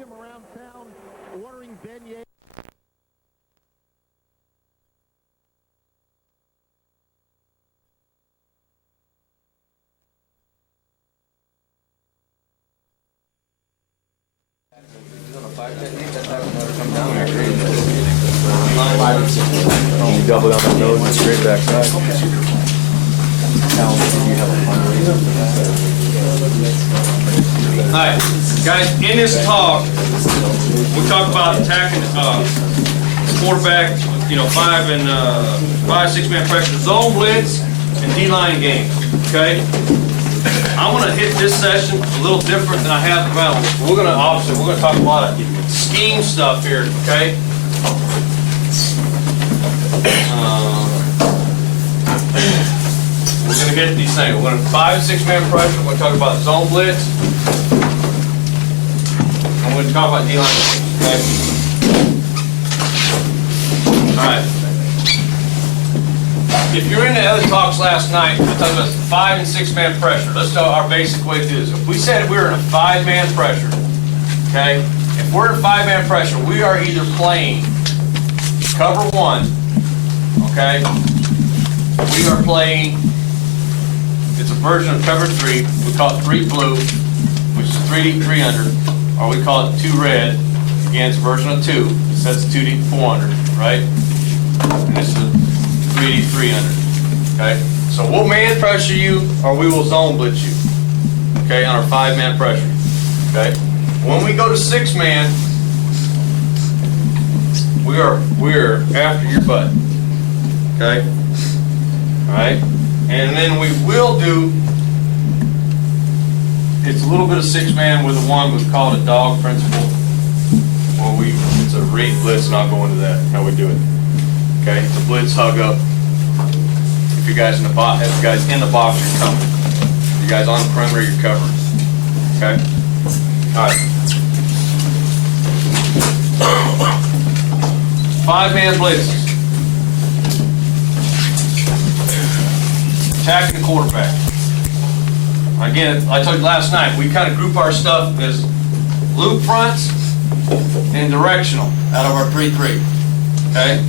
him around town ordering beignets. You double down the nose and straight back side. Alright, guys, in this talk, we talk about attacking quarterback, 5-6 man pressure, zone blitz, and D-line games, okay? I'm gonna hit this session a little different than I have the battle. We're gonna talk a lot of scheme stuff here, okay? We're gonna get these things. We're gonna 5-6 man pressure. We're gonna talk about zone blitz. I'm gonna talk about D-line, okay? All right. If you're in the other talks last night, I talked about 5 and 6 man pressure. Let's know our basic way to do this. If we said we were in a 5-man pressure, okay? If we're in 5-man pressure, we are either playing cover 1, okay? We are playing, it's a version of cover 3. We call it 3 blue, which is 3 deep, 3 under, or we call it 2 red. Again, it's a version of 2. So that's 2 deep, 4 under, right? And this is a 3 deep, 3 under, okay? So we'll man pressure you, or we will zone blitz you, okay, on our 5-man pressure, okay? When we go to 6-man, we're after your butt, okay? All right, and then we will do, it's a little bit of 6-man with the one we call it a dog principle, where it's a read blitz, and I'll go into that, how we do it. Okay, it's a blitz hug up. If you guys in the box, you're coming. If you guys on the perimeter, you're covering. Okay? All right. 5-man blitzes. Attacking the quarterback. Again, I told you last night, we kind of group our stuff as loop fronts and directional out of our 3-3. Okay?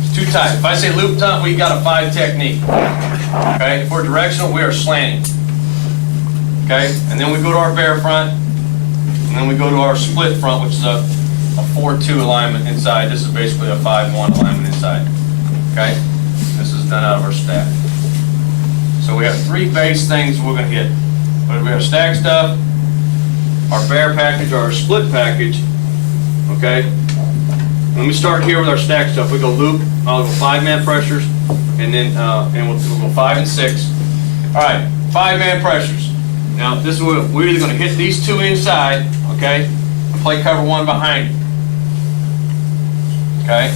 It's too tight. If I say loop front, we got a 5 technique. Okay? If we're directional, we are slanting. Okay? And then we go to our bear front, and then we go to our split front, which is a 4-2 alignment inside. This is basically a 5-1 alignment inside. Okay? This is done out of our stack. So we have 3 base things we're going to hit. Whether we have stack stuff, our bear package, or our split package. Okay? Let me start here with our stack stuff. We go loop, I'll go 5-man pressures, and then we'll go 5 and 6. All right, 5-man pressures. Now this is what we're either going to hit these 2 inside, okay, and play cover 1 behind it. Okay?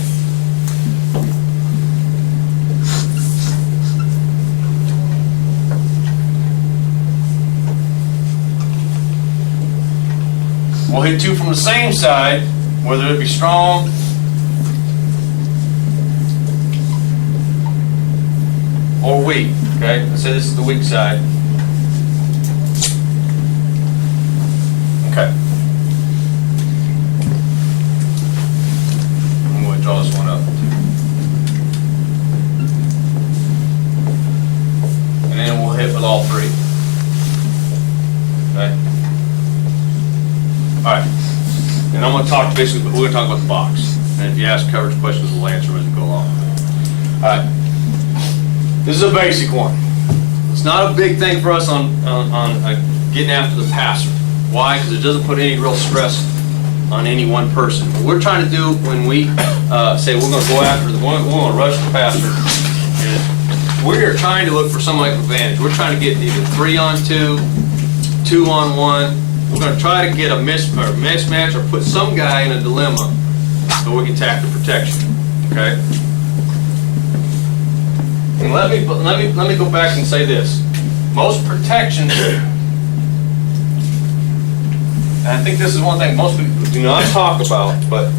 We'll hit 2 from the same side, whether it be strong or weak. Okay, let's say this is the weak side. Okay. I'm going to draw this one up. And then we'll hit with all 3. Okay. All right, and I'm going to talk basically, we're going to talk about the box. And if you ask coverage questions, we'll answer them as we go along. All right, this is a basic one. It's not a big thing for us on getting after the passer. Why? Because it doesn't put any real stress on any one person. What we're trying to do when we say we're going to go after we're going to rush the passer, is we're trying to look for some type of advantage. We're trying to get either 3-on-2, 2-on-1. We're going to try to get a mismatch or put some guy in a dilemma so we can tackle protection. Okay. And let me go back and say this: most protections, and I think this is one thing most people do not talk about, but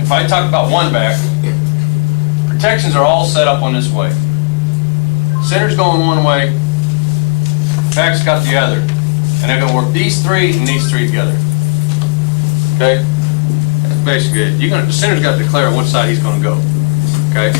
if I talk about one back, protections are all set up on this way. Center's going one way, back's got the other. And they're going to work these 3 and these 3 together. Okay? That's basically it. The center's got to declare which side he's going to go. Okay?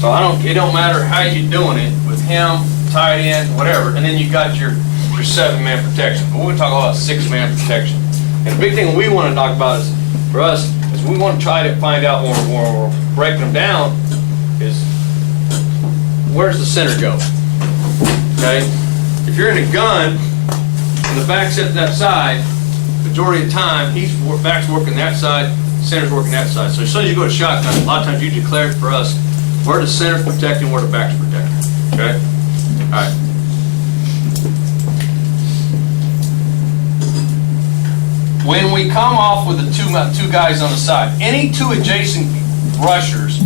So it don't matter how you're doing it with him, tight end, whatever, and then you got your 7-man protection. But we're going to talk about 6-man protection. And the big thing we want to talk about is, for us, is we want to try to find out when we're breaking them down is where's the center go? Okay? If you're in a gun and the back's at that side, majority of the time, back's working that side, center's working that side. So as soon as you go to shotgun, a lot of times you declare for us where the center's protecting, where the back's protecting. Okay? All right. When we come off with the two guys on the side, any two adjacent rushers,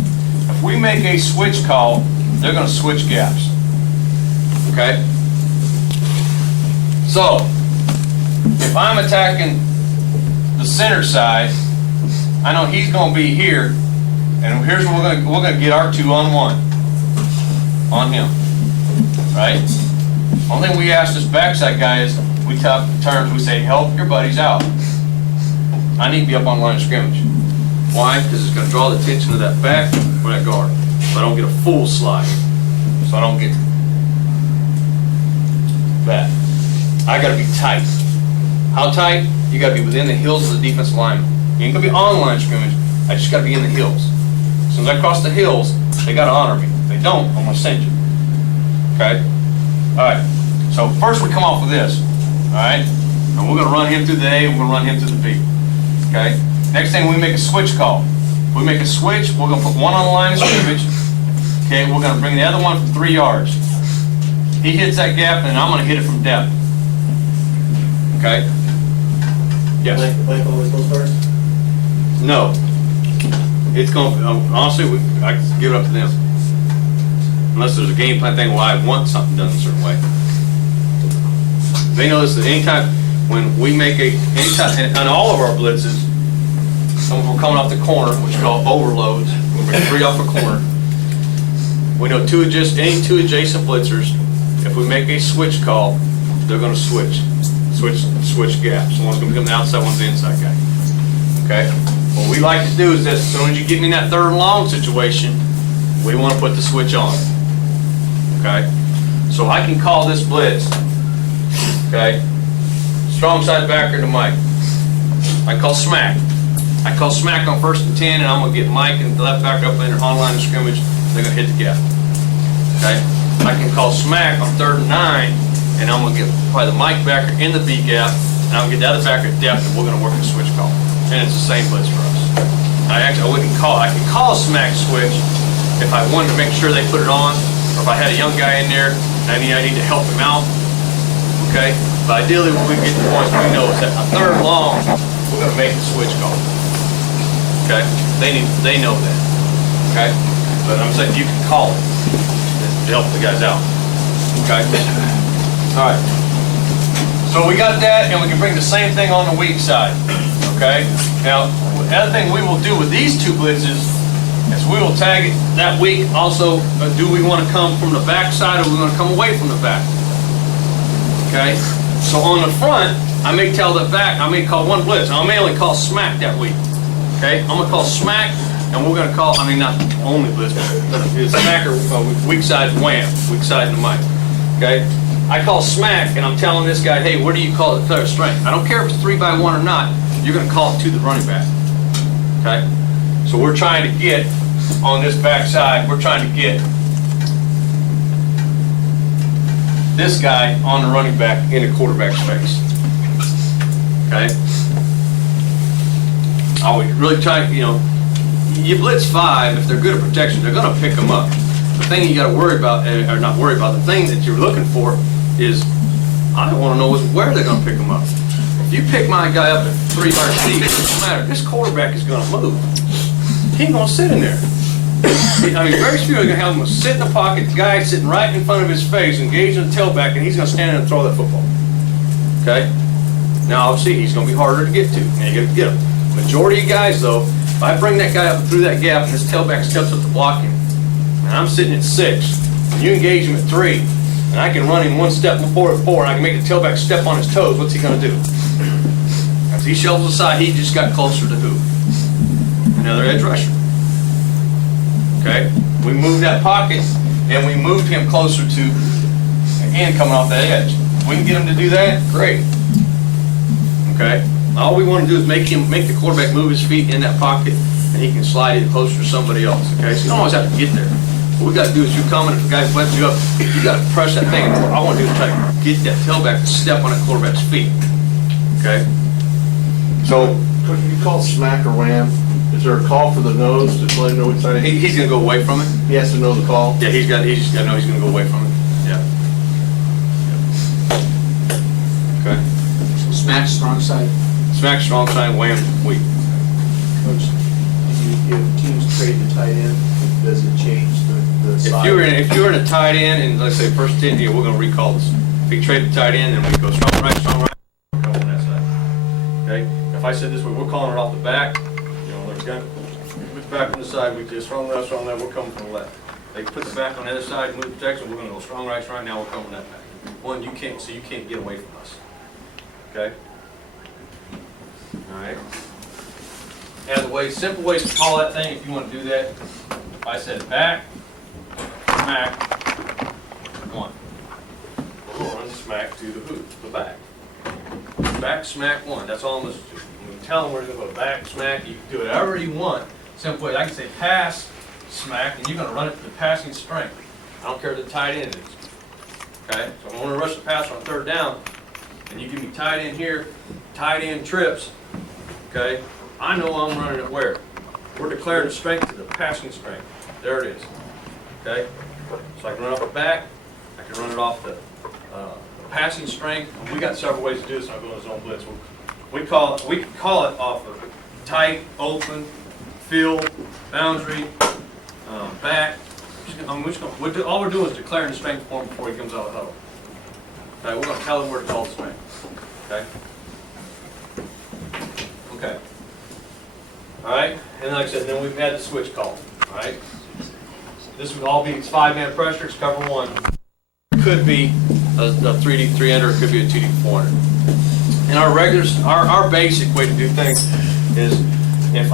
if we make a switch call, they're going to switch gaps. Okay? So, if I'm attacking the center side, I know he's going to be here, and here's what we're going to get our 2-on-1 on him. Right? Only thing we ask this backside guy is, we talk terms, we say, help your buddies out. I need to be up on line of scrimmage. Why? Because it's going to draw the attention of that back or that guard. So I don't get a full slide. So I don't get that. I got to be tight. How tight? You got to be within the heels of the defensive lineman. You ain't going to be on line of scrimmage. I just got to be in the heels. As soon as I cross the heels, they got to honor me. If they don't, I'm going to send you. Okay? All right. So first we come off with this. All right? And we're going to run him through the A and we're going to run him through the B. Okay? Next thing, we make a switch call. We make a switch, we're going to put one on the line of scrimmage. Okay, we're going to bring the other one from 3 yards. He hits that gap, and I'm going to hit it from depth. Okay? Yes? The blank always goes first? No. It's going to, honestly, I can give it up to them. Unless there's a game plan thing where I want something done a certain way. They know this at any time. When we make and all of our blitzes, some we're coming off the corner, which we call overloads. We bring 3 off a corner. We know any two adjacent blitzers, if we make a switch call, they're going to switch gaps. One's going to become the outside, one's the inside guy. Okay? What we like to do is that as soon as you get me in that 3rd and long situation, we want to put the switch on. Okay? So I can call this blitz. Okay? Strong side backer to Mike. I call smack. I call smack on 1st and 10, and I'm going to get Mike and the left backer up in there on line of scrimmage. They're going to hit the gap. Okay? I can call smack on 3rd and 9, and I'm going to get probably the Mike backer in the B gap, and I'm going to get the other backer at depth, and we're going to work the switch call. And it's the same blitz for us. I can call a smack switch if I wanted to make sure they put it on, or if I had a young guy in there and I need to help him out. Okay? But ideally, when we get to the point we know is that a 3rd long, we're going to make the switch call. Okay? They know that. Okay? But I'm saying you can call it to help the guys out. Okay? All right. So we got that, and we can bring the same thing on the weak side. Okay? Now, the other thing we will do with these 2 blitzes is we will tag it that week also. Do we want to come from the back side, or we want to come away from the back? Okay? So on the front, I may tell the back, I may call one blitz. I may only call smack that week. Okay? I'm going to call smack, and we're going to call, not only blitz, but it's smack or weak side wham, weak side in the mic. Okay? I call smack, and I'm telling this guy, hey, where do you call it declare strength? I don't care if it's 3-by-1 or not, you're going to call it to the running back. Okay? So we're trying to get, on this back side, we're trying to get this guy on the running back in the quarterback space. Okay? I would really try, you blitz 5, if they're good at protection, they're going to pick them up. The thing you got to worry about, or not worry about, the thing that you're looking for is, I want to know where they're going to pick them up. If you pick my guy up at 3-yard deep, it doesn't matter. This quarterback is going to move. He ain't going to sit in there. Very few are going to have him sit in the pocket, the guy sitting right in front of his face, engaging the tailback, and he's going to stand there and throw that football. Okay? Now, obviously, he's going to be harder to get to, and you got to get him. Majority of guys, though, if I bring that guy up through that gap and his tailback steps up to block him, and I'm sitting at 6, and you engage him at 3, and I can run him one step before at 4, and I can make the tailback step on his toes, what's he going to do? As he shovels aside, he just got closer to who? Another edge rusher. Okay? We moved that pocket, and we moved him closer to an end coming off that edge. We can get him to do that, great. Okay? All we want to do is make the quarterback move his feet in that pocket, and he can slide it closer to somebody else. Okay? So you don't always have to get there. What we got to do is you come in, if the guy lets you up, you got to press that thing. And what I want to do is try to get that tailback to step on that quarterback's feet. Okay? So Could you call smack or wham? Is there a call for the nose to let him know which side? he's going to go away from it. He has to know the call. Yeah, he's just got to know he's going to go away from it. Yeah. Okay. Smack strong side. Smack strong side, wham weak. Coach, if teams trade the tight end, does it change the side? If you were in a tight end and let's say first 10 here, we're going to recall this. If we trade the tight end, then we go strong right, we're going on that side. Okay. If I said this way, we're calling it off the back. You know, there's gun with the back on the side. We just strong left. We're coming from the left. They put the back on the other side, move the protection. We're going to go strong right. Now we're coming that back. One, you can't get away from us. Okay. All right. And simple ways to call that thing, if you want to do that, if I said back, smack, one. We're going to run the smack to the hoop, the back. Back, smack, one. That's all I'm going to do. I'm telling them we're going to go back, smack. You can do whatever you want. Simple way. I can say pass, smack, and you're going to run it to the passing strength. I don't care who the tight end is. Okay? So if I want to rush the pass on third down, and you give me tight end here, tight end trips, okay? I know I'm running it where? We're declaring the strength to the passing strength. There it is. Okay? So I can run off the back. I can run it off the passing strength. And we got several ways to do this. I'll go to zone blitz. We can call it off of tight, open, field, boundary, back. All we're doing is declaring the strength for him before he comes out of the huddle. Okay? We're going to tell him where to call the strength. Okay? Okay. All right, and like I said, then we've had the switch call. All right, this would all be 5-man pressure. It's cover one. It could be a 3D 300. It could be a 2D 400. And our basic way to do things is if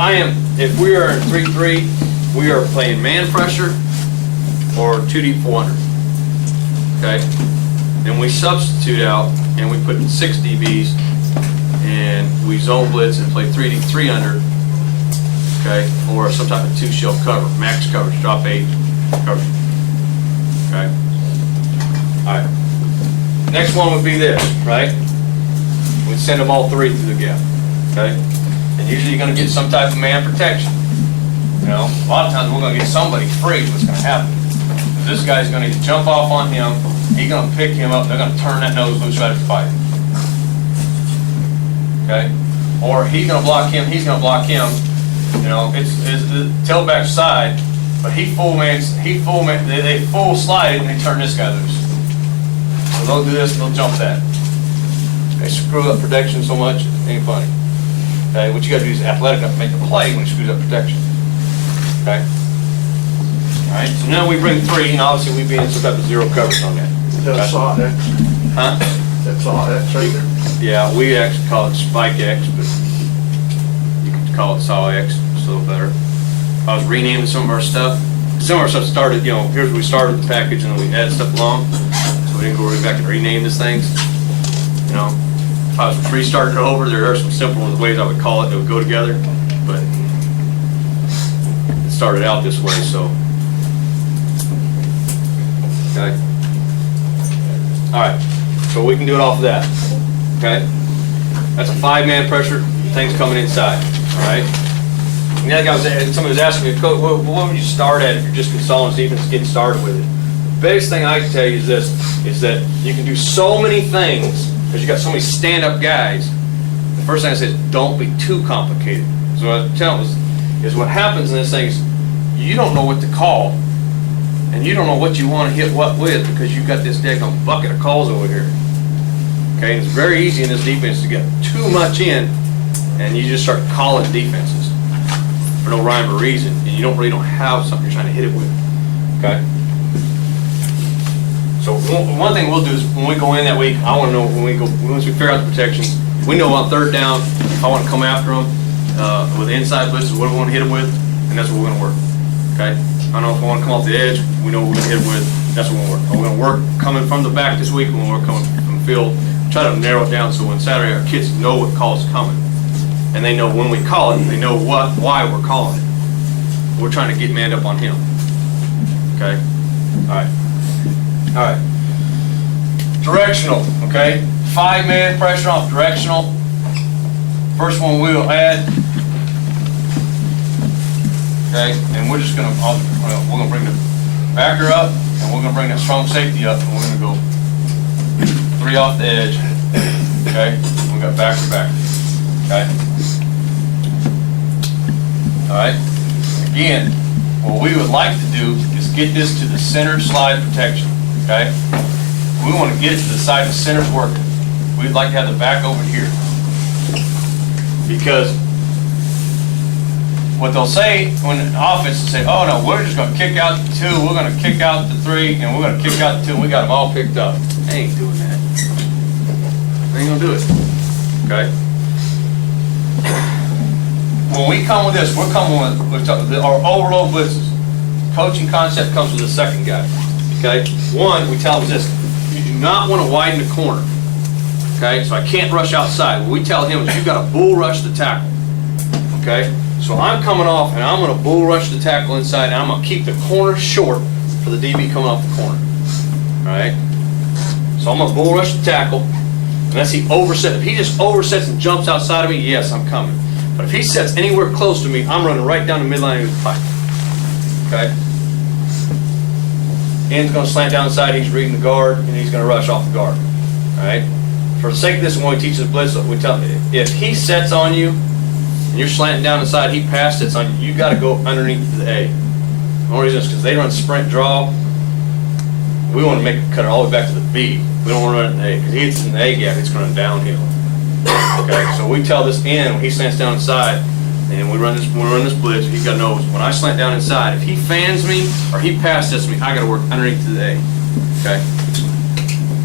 we are in 3-3, we are playing man pressure or 2D 400. Okay, and we substitute out and we put 6 DBs and we zone blitz and play 3D 300. Okay, or some type of 2-shell cover, max coverage, drop 8 coverage. Okay. All right. Next one would be this, right? We'd send them all 3 through the gap. Okay. And usually you're going to get some type of man protection. You know, a lot of times we're going to get somebody free. What's going to happen? This guy's going to jump off on him. He's going to pick him up. They're going to turn that nose loose right at the fight. Okay. Or he's going to block him. He's going to block him. You know, it's the tailback side, but they full slide it and they turn this guy loose. So they'll do this and they'll jump that. They screw up protection so much, it ain't funny. Okay, what you gotta do is athletic enough to make the play when it screws up protection. Okay? Alright, so now we bring 3, and obviously we be in some type of zero coverage on that. Is that saw X? Huh? That's saw X right there? Yeah, we actually call it Spike X, but you could call it Saw X, it's a little better. I was renaming some of our stuff. Some of our stuff started, you know, here's where we started with the package and then we added stuff along. So we didn't go right back and rename these things. You know, if I was restarting it over, there are some simple ways I would call it that would go together, but it started out this way, so. Okay. All right, so we can do it off of that, okay? That's a 5-man pressure, things coming inside, all right? And the other guy was, somebody was asking me, Coach, what would you start at if you're just consulting defense getting started with it? The biggest thing I can tell you is this, is that you can do so many things, because you got so many stand-up guys. The first thing I say is don't be too complicated. So what I was telling is what happens in this thing is you don't know what to call, and you don't know what you want to hit what with because you've got this daggone bucket of calls over here. Okay, and it's very easy in this defense to get too much in, and you just start calling defenses for no rhyme or reason, and you really don't have something you're trying to hit it with. Okay. So one thing we'll do is when we go in that week, I want to know once we figure out the protections, We know on third down, if I want to come after them with the inside blitzes, what we want to hit them with, and that's what we're going to work. Okay? I know if I want to come off the edge, we know what we're going to hit them with, that's what we're going to work. We're going to work coming from the back this week, we're going to work coming from the field. Try to narrow it down so when Saturday our kids know what call's coming. And they know when we call it, they know why we're calling it. We're trying to get manned up on him. Okay? Alright. Alright. Directional, okay? 5-man pressure off directional. First one we will add. Okay, and we're just gonna we're gonna bring the backer up and we're gonna bring that strong safety up and we're gonna go 3 off the edge. Okay? We got backer back. Okay? Alright. Again, what we would like to do is get this to the center slide protection. Okay? We want to get it to the side the center's working. We'd like to have the back over here. Because what they'll say when the offense will say, oh no, we're just going to kick out the 2, we're going to kick out the 3, and we're going to kick out the 2, and we got them all picked up. They ain't doing that. They ain't going to do it. Okay? When we come with this, we're coming with our overload blitzes. Coaching concept comes with the second guy. Okay? One, we tell them this. You do not want to widen the corner. Okay? So I can't rush outside. What we tell him is you got to bull rush the tackle. Okay? So I'm coming off and I'm going to bull rush the tackle inside and I'm going to keep the corner short for the DB coming off the corner. Alright? So I'm going to bull rush the tackle. Unless he oversets. If he just oversets and jumps outside of me, yes, I'm coming. But if he sets anywhere close to me, I'm running right down the midline of the pipe. Okay? End's going to slant down the side, he's reading the guard, and he's going to rush off the guard. Alright? For the sake of this, when we teach this blitz, we tell him, if he sets on you, and you're slanting down the side, he pass sets on you, you got to go underneath the A. The only reason is because they run sprint draw. We want to make it cut it all the way back to the B. We don't want to run it in the A, because he hits in the A gap, it's going to downhill. Okay, so we tell this end when he slants down inside, and we run this blitz. He's got to know when I slant down inside, if he fans me or he pass sets me, I got to work underneath to the A. Okay.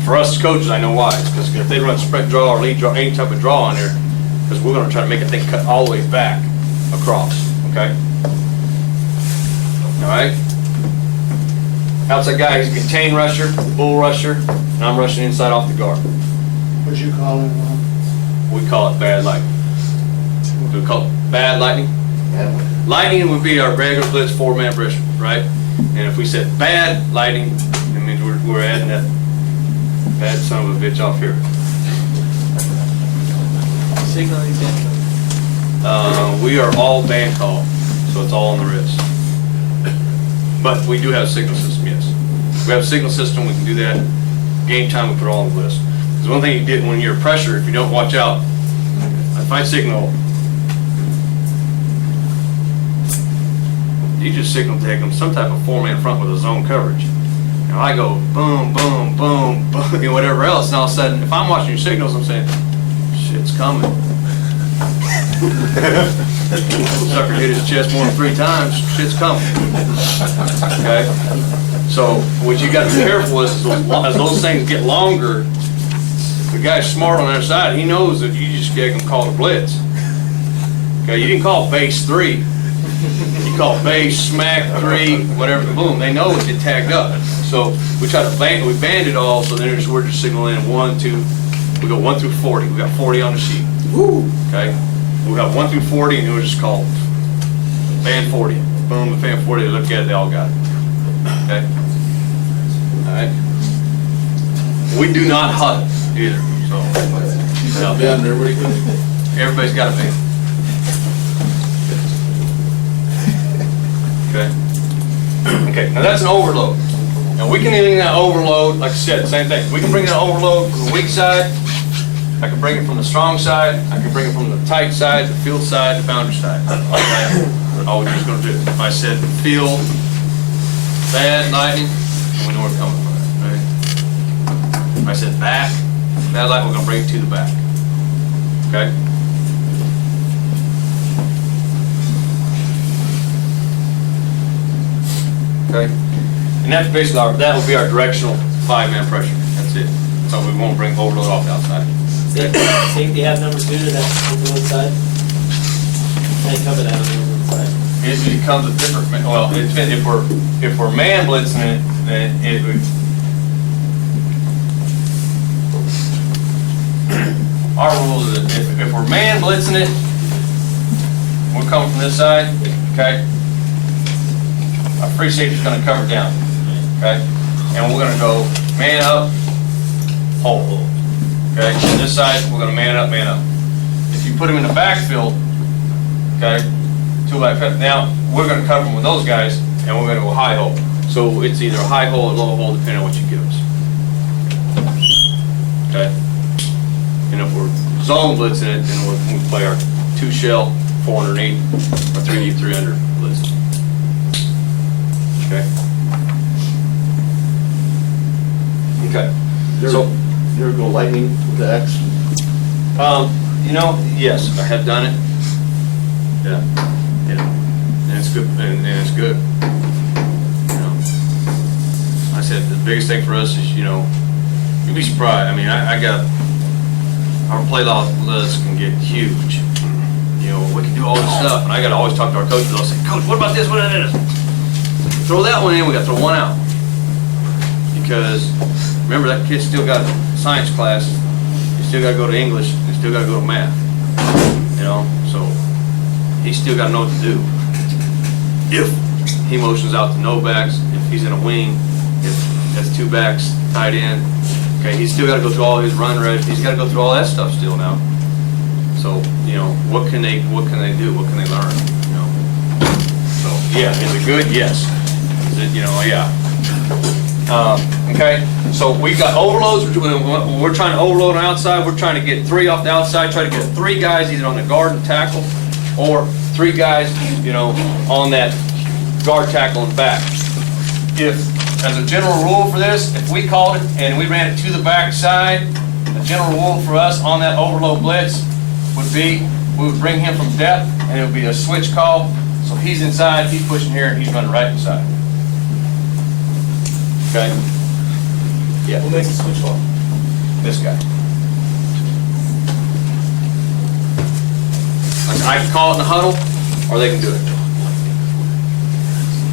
For us as coaches, I know why. It's because if they run sprint draw or lead draw, any type of draw on there, because we're going to try to make a thing cut all the way back across. Okay. All right. Outside guy, he's a contain rusher, bull rusher, and I'm rushing inside off the guard. What'd you call it? We call it bad lightning. We call it bad lightning. Lightning would be our regular blitz 4-man pressure, right? And if we said bad lightning, it means we're adding that bad son of a bitch off here. Signaling band. We are all band call, so it's all on the wrist. But we do have a signal system, yes. We have a signal system, we can do that. Game time, we put it all on the list. Because one thing you did when you're pressure, if you don't watch out, if I signal, you just signal to take them some type of 4-man front with a zone coverage. And I go boom, boom, boom, boom, and whatever else, and all of a sudden, if I'm watching your signals, I'm saying, shit's coming. Sucker hit his chest more than 3 times, shit's coming. Okay? So what you got to be careful is as those things get longer, the guy's smart on their side, he knows that you just get him call a blitz. Okay, you didn't call base 3. You call base, smack, 3, whatever, boom, they know it get tagged up. So we try to band it all, so then we're just signaling 1, 2, we go 1 through 40. We got 40 on the sheet. Woo. Okay? We got 1 through 40, and it was just called band 40. Boom, the band 40, they look at it, they all got it. Okay? Alright? We do not huddle either. So Band, everybody good? everybody's got a band. Okay? Okay, now that's an overload. Now we can bring that overload, like I said, same thing. We can bring that overload from the weak side. I can bring it from the strong side. I can bring it from the tight side, the field side, the boundary side. All we're just going to do. If I said field, bad lightning, we know where it's coming from. Right? If I said back, bad lightning, we're going to bring it to the back. Okay? Okay? And that's basically that will be our directional 5-man pressure. That's it. So we won't bring overload off the outside. Safety have number 2 to that on the one side? How you cover that on the one side? It becomes a different, well, it depends. If we're man blitzing it, then it would. Our rule is that if we're man blitzing it, we're coming from this side, okay? Our free safety's gonna cover down, okay? And we're gonna go man up, hold, okay? This side, we're gonna man up, man up. If you put him in the backfield, okay, two back, now we're gonna cover him with those guys, and we're gonna go high hole. So it's either a high hole or low hole, depending on what you give us. Okay? And if we're zone blitzing it, then we play our 2 shell, 408, or 3 deep, 300 blitz. Okay? Okay. So, You ever go lightning with the X? you know, yes, I have done it. Yeah, and it's good, and it's good. You know, I said the biggest thing for us is, you know, you'd be surprised. I mean, I got our play list can get huge. You know, we can do all this stuff, and I got to always talk to our coaches. I'll say, Coach, what about this? What about this? Throw that one in. We got to throw one out because remember that kid still got science class. He still got to go to English. He still got to go to math. You know, so he's still got to know what to do. If he motions out to no backs, if he's in a wing, if that's 2 backs tied in, okay, he's still got to go through all his run ready. He's got to go through all that stuff still now. So, you know, what can they do? What can they learn? You know. So yeah, is it good? Yes. Is it, you know, yeah. Okay, so we got overloads. We're trying to overload on outside. We're trying to get 3 off the outside. Try to get 3 guys either on the guard and tackle, or 3 guys, you know, on that guard tackle and back. If, as a general rule for this, if we called it and we ran it to the back side, the general rule for us on that overload blitz would be we would bring him from depth, and it would be a switch call. So he's inside, he's pushing here, and he's running right inside. Okay? Yeah. Who makes the switch ball? This guy. I can call it in the huddle, or they can do it.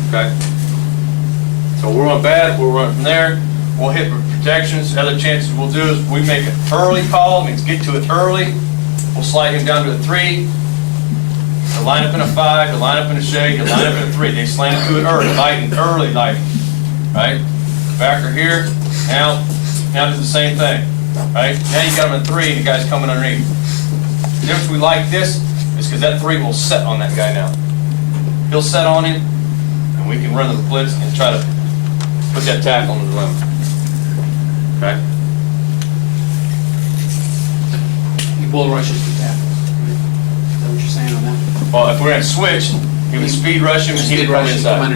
Okay? So we're on bad, we'll run from there, we'll hit protections. Other chances we'll do is we make an early call, means get to it early. We'll slide him down to a 3. They'll line up in a 5, they'll line up in a shade, they'll line up in a 3. They slant it to it early, early lighting. Right? Backer here, now do the same thing. Right? Now you got him in 3 and the guy's coming underneath. The difference we like this is because that 3 will set on that guy now. He'll set on him, and we can run the blitz and try to put that tackle on the limb. Okay? You bull rushes the tackles. Is that what you're saying on that? Well, if we're going to switch, he would speed rush him and he would come inside.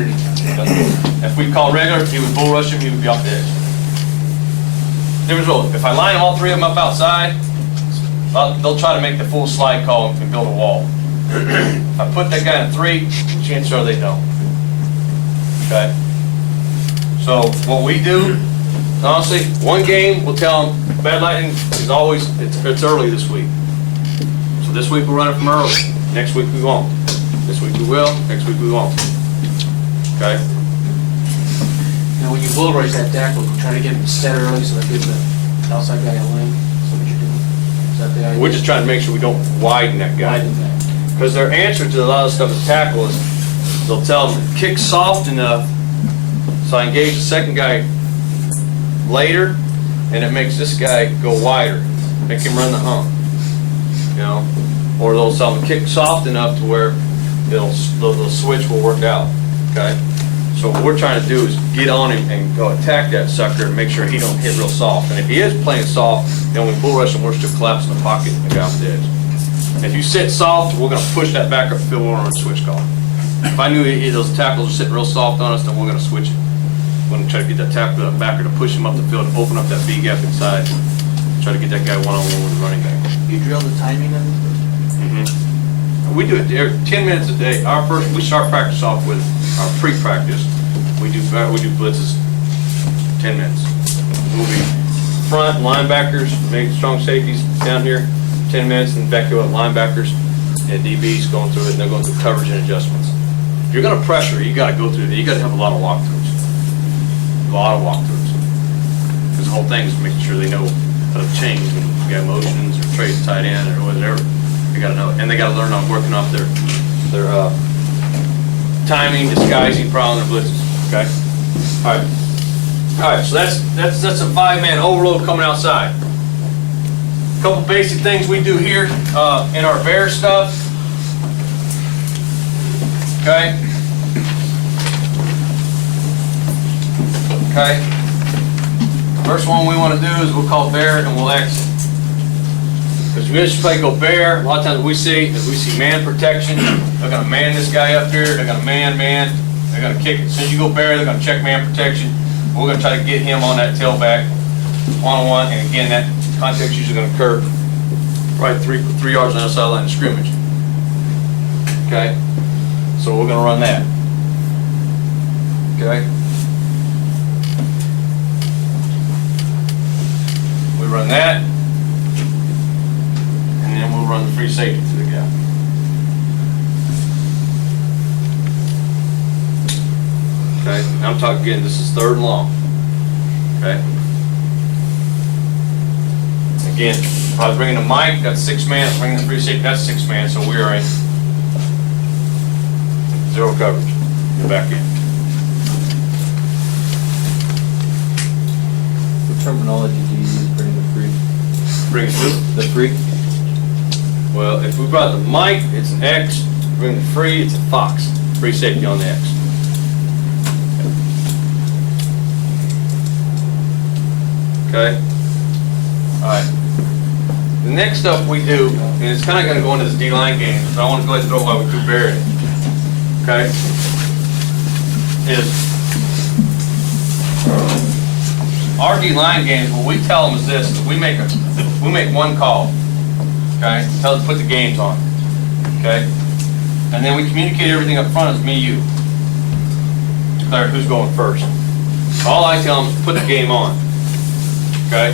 If we call regular, he would bull rush him, he would be off the edge. Difference rule, if I line them all 3 of them up outside, they'll try to make the full slide call and build a wall. If I put that guy in 3, chances are they don't. Okay? So what we do, honestly, one game, we'll tell them, Bad Lightning is always, it's early this week. So this week we'll run it from early. Next week we won't. This week we will, next week we won't. Okay? Now, when you bull rush that tackle, you try to get him set early so they give the outside guy a lane. Is that what you're doing? Is that the idea? We're just trying to make sure we don't widen that guy. Widen that. Because their answer to a lot of stuff at tackle is they'll tell them, kick soft enough so I engage the second guy later, and it makes this guy go wider, make him run the hump, you know? Or they'll tell them, kick soft enough to where the switch will work out, okay? So what we're trying to do is get on him and go attack that sucker and make sure he don't hit real soft. And if he is playing soft, then when we bull rush him, we're just collapse in the pocket and the guy off the edge. If you sit soft, we're going to push that back up field and run a switch call. If I knew those tackles were sitting real soft on us, then we're going to switch it. We're going to try to get that tackle backer to push him up the field and open up that B gap inside. Try to get that guy one-on-one with the running back. You drill the timing of it? We do it 10 minutes a day. We start practice off with our pre-practice. We do blitzes 10 minutes. We'll be front, linebackers, make strong safeties down here, 10 minutes, and back to linebackers and DBs going through it, and they're going through coverage and adjustments. If you're gonna pressure, you gotta go through, you gotta have a lot of walkthroughs. A lot of walkthroughs. Because the whole thing is making sure they know how to change when you got motions or trade tight end or whatever. They gotta know it. And they gotta learn on working off their timing, disguising, prowling, their blitzes, okay? All right, so that's a 5-man overload coming outside. A couple basic things we do here in our bear stuff, okay? Okay. First one we want to do is we'll call bear and we'll exit. Because we just play go bear, a lot of times we see man protection. They're going to man this guy up here. They're going to man. They're going to kick it. As soon as you go bear, they're going to check man protection. We're going to try to get him on that tailback one-on-one. And again, that contact is usually going to occur right 3 yards on the outside line of scrimmage. Okay. So we're going to run that. Okay. We run that. And then we'll run the free safety to the guy. Okay, now I'm talking again, this is 3rd and long. Okay. Again, if I was bringing the mic, that's 6 man. If I'm bringing the free safety, that's 6 man. So we are in 0 coverage. Get back in. What terminology do you use bringing the free? Bring it to The free? Well, if we brought the mic, it's an X. Bring the free, it's a fox. Free safety on the X. Okay? Alright. The next stuff we do, and it's kind of going to go into this D-line game, so I want to go ahead and throw it while we do bear it. Okay? Is our D-line games, what we tell them is this, is we make one call. Okay? Tell them to put the games on. Okay? And then we communicate everything up front as me, you. Declare who's going first. All I tell him is put the game on. Okay?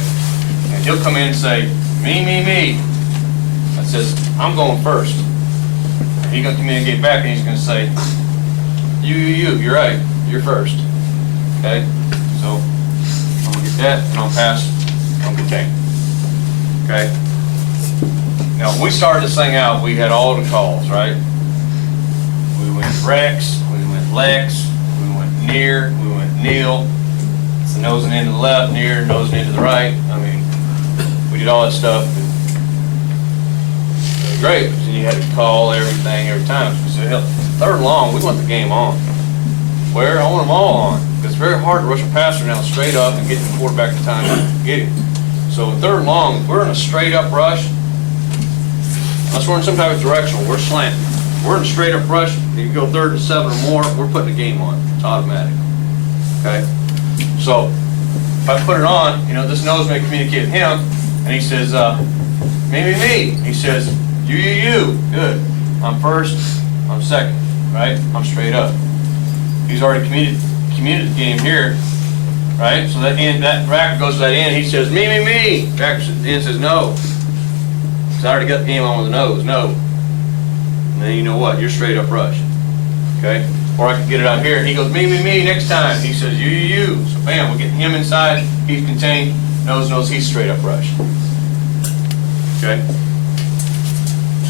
And he'll come in and say, me. I says, I'm going first. And he's going to communicate back and he's going to say, you, you're right, you're first. Okay? So, I'm going to get that and I'll pass, I'll contain. Okay? Now, when we started this thing out, we had all the calls, right? We went Rex, we went Lex, we went near, we went kneel. It's the nosing in to the left, near, nosing in to the right. I mean, we did all that stuff. It was great. And you had to call everything every time. So we said, hell, 3rd and long, we want the game on. Where? I want them all on. It's very hard to rush a passer now straight up and get the quarterback the time to get him. So 3rd and long, if we're in a straight up rush, unless we're in some type of directional, we're slanting. We're in a straight up rush, if you go 3rd and 7 or more, we're putting the game on. It's automatic. Okay? So, if I put it on, you know, this nose may communicate with him, and he says, me. He says, you. Good. I'm first, I'm second, right? I'm straight up. He's already commuted the game here, right? So that rack goes to that end, he says, me. Back to the end says, no. Because I already got the game on with the nose, no. And then you know what? You're straight up rush. Okay? Or I can get it out here, and he goes, me, next time. He says, you. So bam, we'll get him inside, he's contained, nose, he's straight up rush. Okay?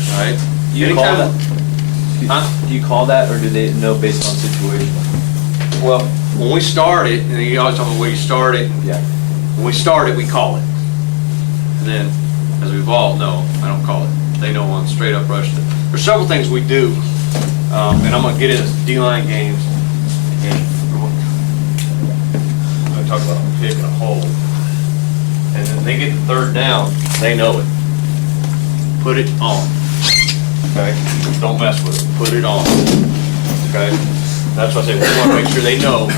All right? Do you call that? Huh? Do you call that, or do they know based on situation? Well, when we start it, and you always talk about where you start it, Yeah. when we start it, we call it. And then, as we evolve, no, I don't call it. They know on straight up rush. There's several things we do, and I'm going to get into D-line games, and I'm going to talk about pick and a hold. And then they get the 3rd down, they know it. Put it on. Okay? Don't mess with it. Put it on. Okay? That's why I say we want to make sure they know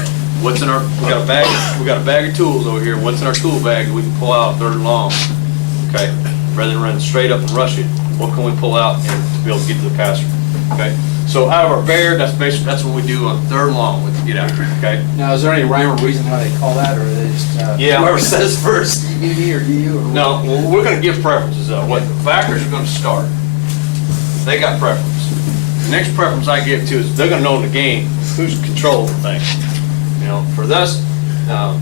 what's in our, we got a bag of tools over here, what's in our tool bag that we can pull out 3rd and long. Okay? Rather than run straight up and rush it, what can we pull out and to be able to get to the passer? Okay? So out of our bear, that's basically, that's what we do on third and long with get out, okay? Now, is there any rhyme or reason why they call that, or they just, Yeah. whoever says first, me or you? Or No, well, we're gonna give preferences though. What the backers are gonna start, they got preference. The next preference I give to is they're gonna know in the game who's controlling the thing. You know, for us, you know,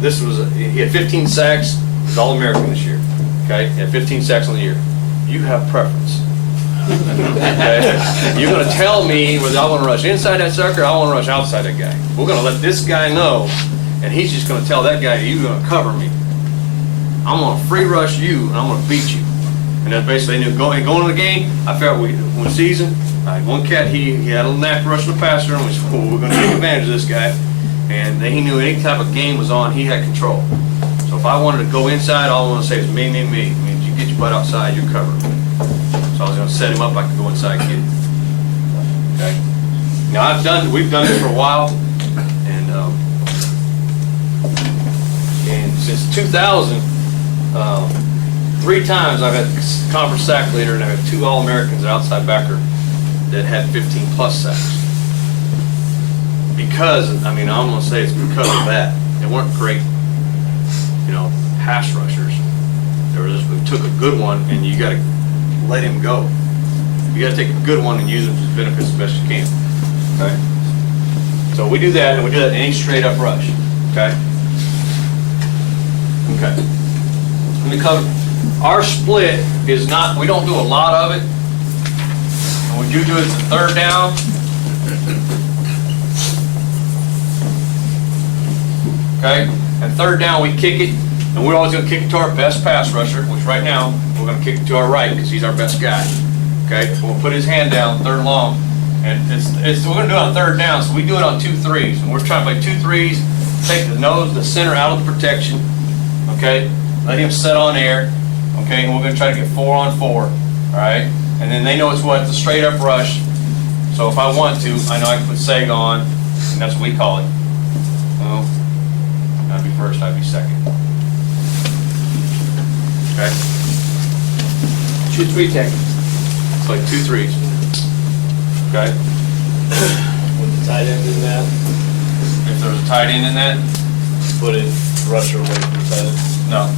this was, he had 15 sacks, he's All-American this year, okay? He had 15 sacks on the year. You have preference. Okay? You're gonna tell me whether I wanna rush inside that sucker, or I wanna rush outside that guy. We're gonna let this guy know, and he's just gonna tell that guy, you're gonna cover me. I'm gonna free rush you, and I'm gonna beat you. And that's basically, they knew going into the game, I felt one season, I had one cat, he had a little knack for rushing the passer, and we said, well, we're gonna take advantage of this guy. And he knew any type of game was on, he had control. So if I wanted to go inside, all I wanted to say is me. I mean, you get your butt outside, you're covered. So I was gonna set him up, I could go inside and get him. Okay? Now we've done this for a while, and since 2000, 3 times I've had conference sack leader, and I have 2 All-Americans at outside backer that had 15 plus sacks. Because, I mean, I'm gonna say it's because of that. They weren't great, you know, pass rushers. We took a good one, and you gotta let him go. You gotta take a good one and use him to his benefits as best you can, okay? So we do that, and we do that in any straight up rush, okay? Okay. Let me cover, our split is not, we don't do a lot of it. When we do it, it's a third down. Okay, and third down, we kick it, and we're always gonna kick it to our best pass rusher, which right now, we're gonna kick it to our right, because he's our best guy. Okay, we'll put his hand down, third and long, and we're gonna do it on third down, so we do it on 2 threes, and we're trying to play 2 threes, take the nose, the center out of the protection, okay, let him set on air, okay, and we're gonna try to get 4 on 4, all right, and then they know it's what, it's a straight up rush, so if I want to, I know I can put Seg on, and that's what we call it. Well, I'd be first, I'd be second. Okay? Shoot 3 techniques. It's like 2 threes. Okay? With the tight end in that, If there's a tight end in that, put it rusher away from the tight end. no.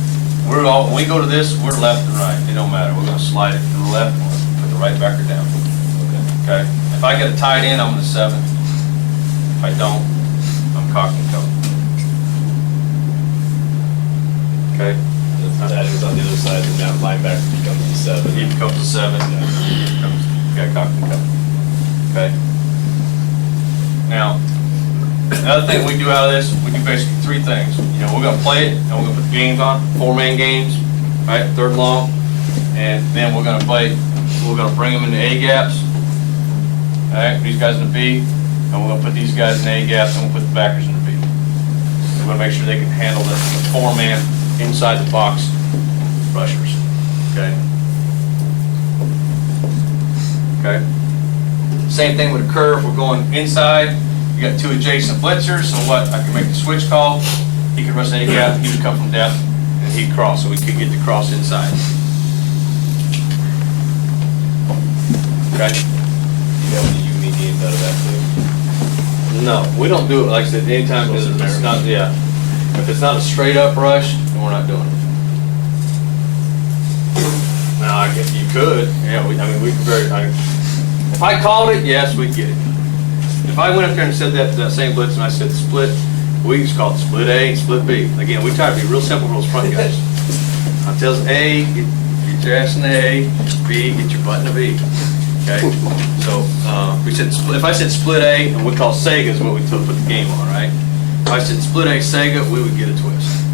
When we go to this, we're left and right. It don't matter. We're gonna slide it to the left and we'll put the right backer down. Okay? If I get a tight end, I'm gonna 7. If I don't, I'm cock and cover. Okay? The tight end's on the other side, and now linebacker becomes the 7. He becomes a 7. Yeah, cock and cover. Okay? Now, another thing we do out of this, we do basically 3 things. You know, we're gonna play it, and we're gonna put games on, 4-man games, right, third and long, and then we're gonna bring them into A gaps, all right, these guys in the B, and we're gonna put these guys in A gaps, and we'll put the backers in the B. We're gonna make sure they can handle the 4-man inside the box rushers, okay? Okay? Same thing would occur if we're going inside. You got 2 adjacent blitzers, so what? I can make the switch call. He could rush A gap, he would come from depth, and he'd cross, so we could get the cross inside. Okay? You know, you need games out of that too. No, we don't do it, like I said, anytime it's not, yeah. If it's not a straight up rush, then we're not doing it. Now, I guess you could, yeah, we could if I called it, yes, we'd get it. If I went up there and said that same blitz and I said split, we just call it split A and split B. Again, we try to be real simple for those front guys. I tell us A, get your ass in the A, B, get your butt in the B. Okay? So, if I said split A, and we call Sega is what we put the game on, right? If I said split A Sega, we would get a twist.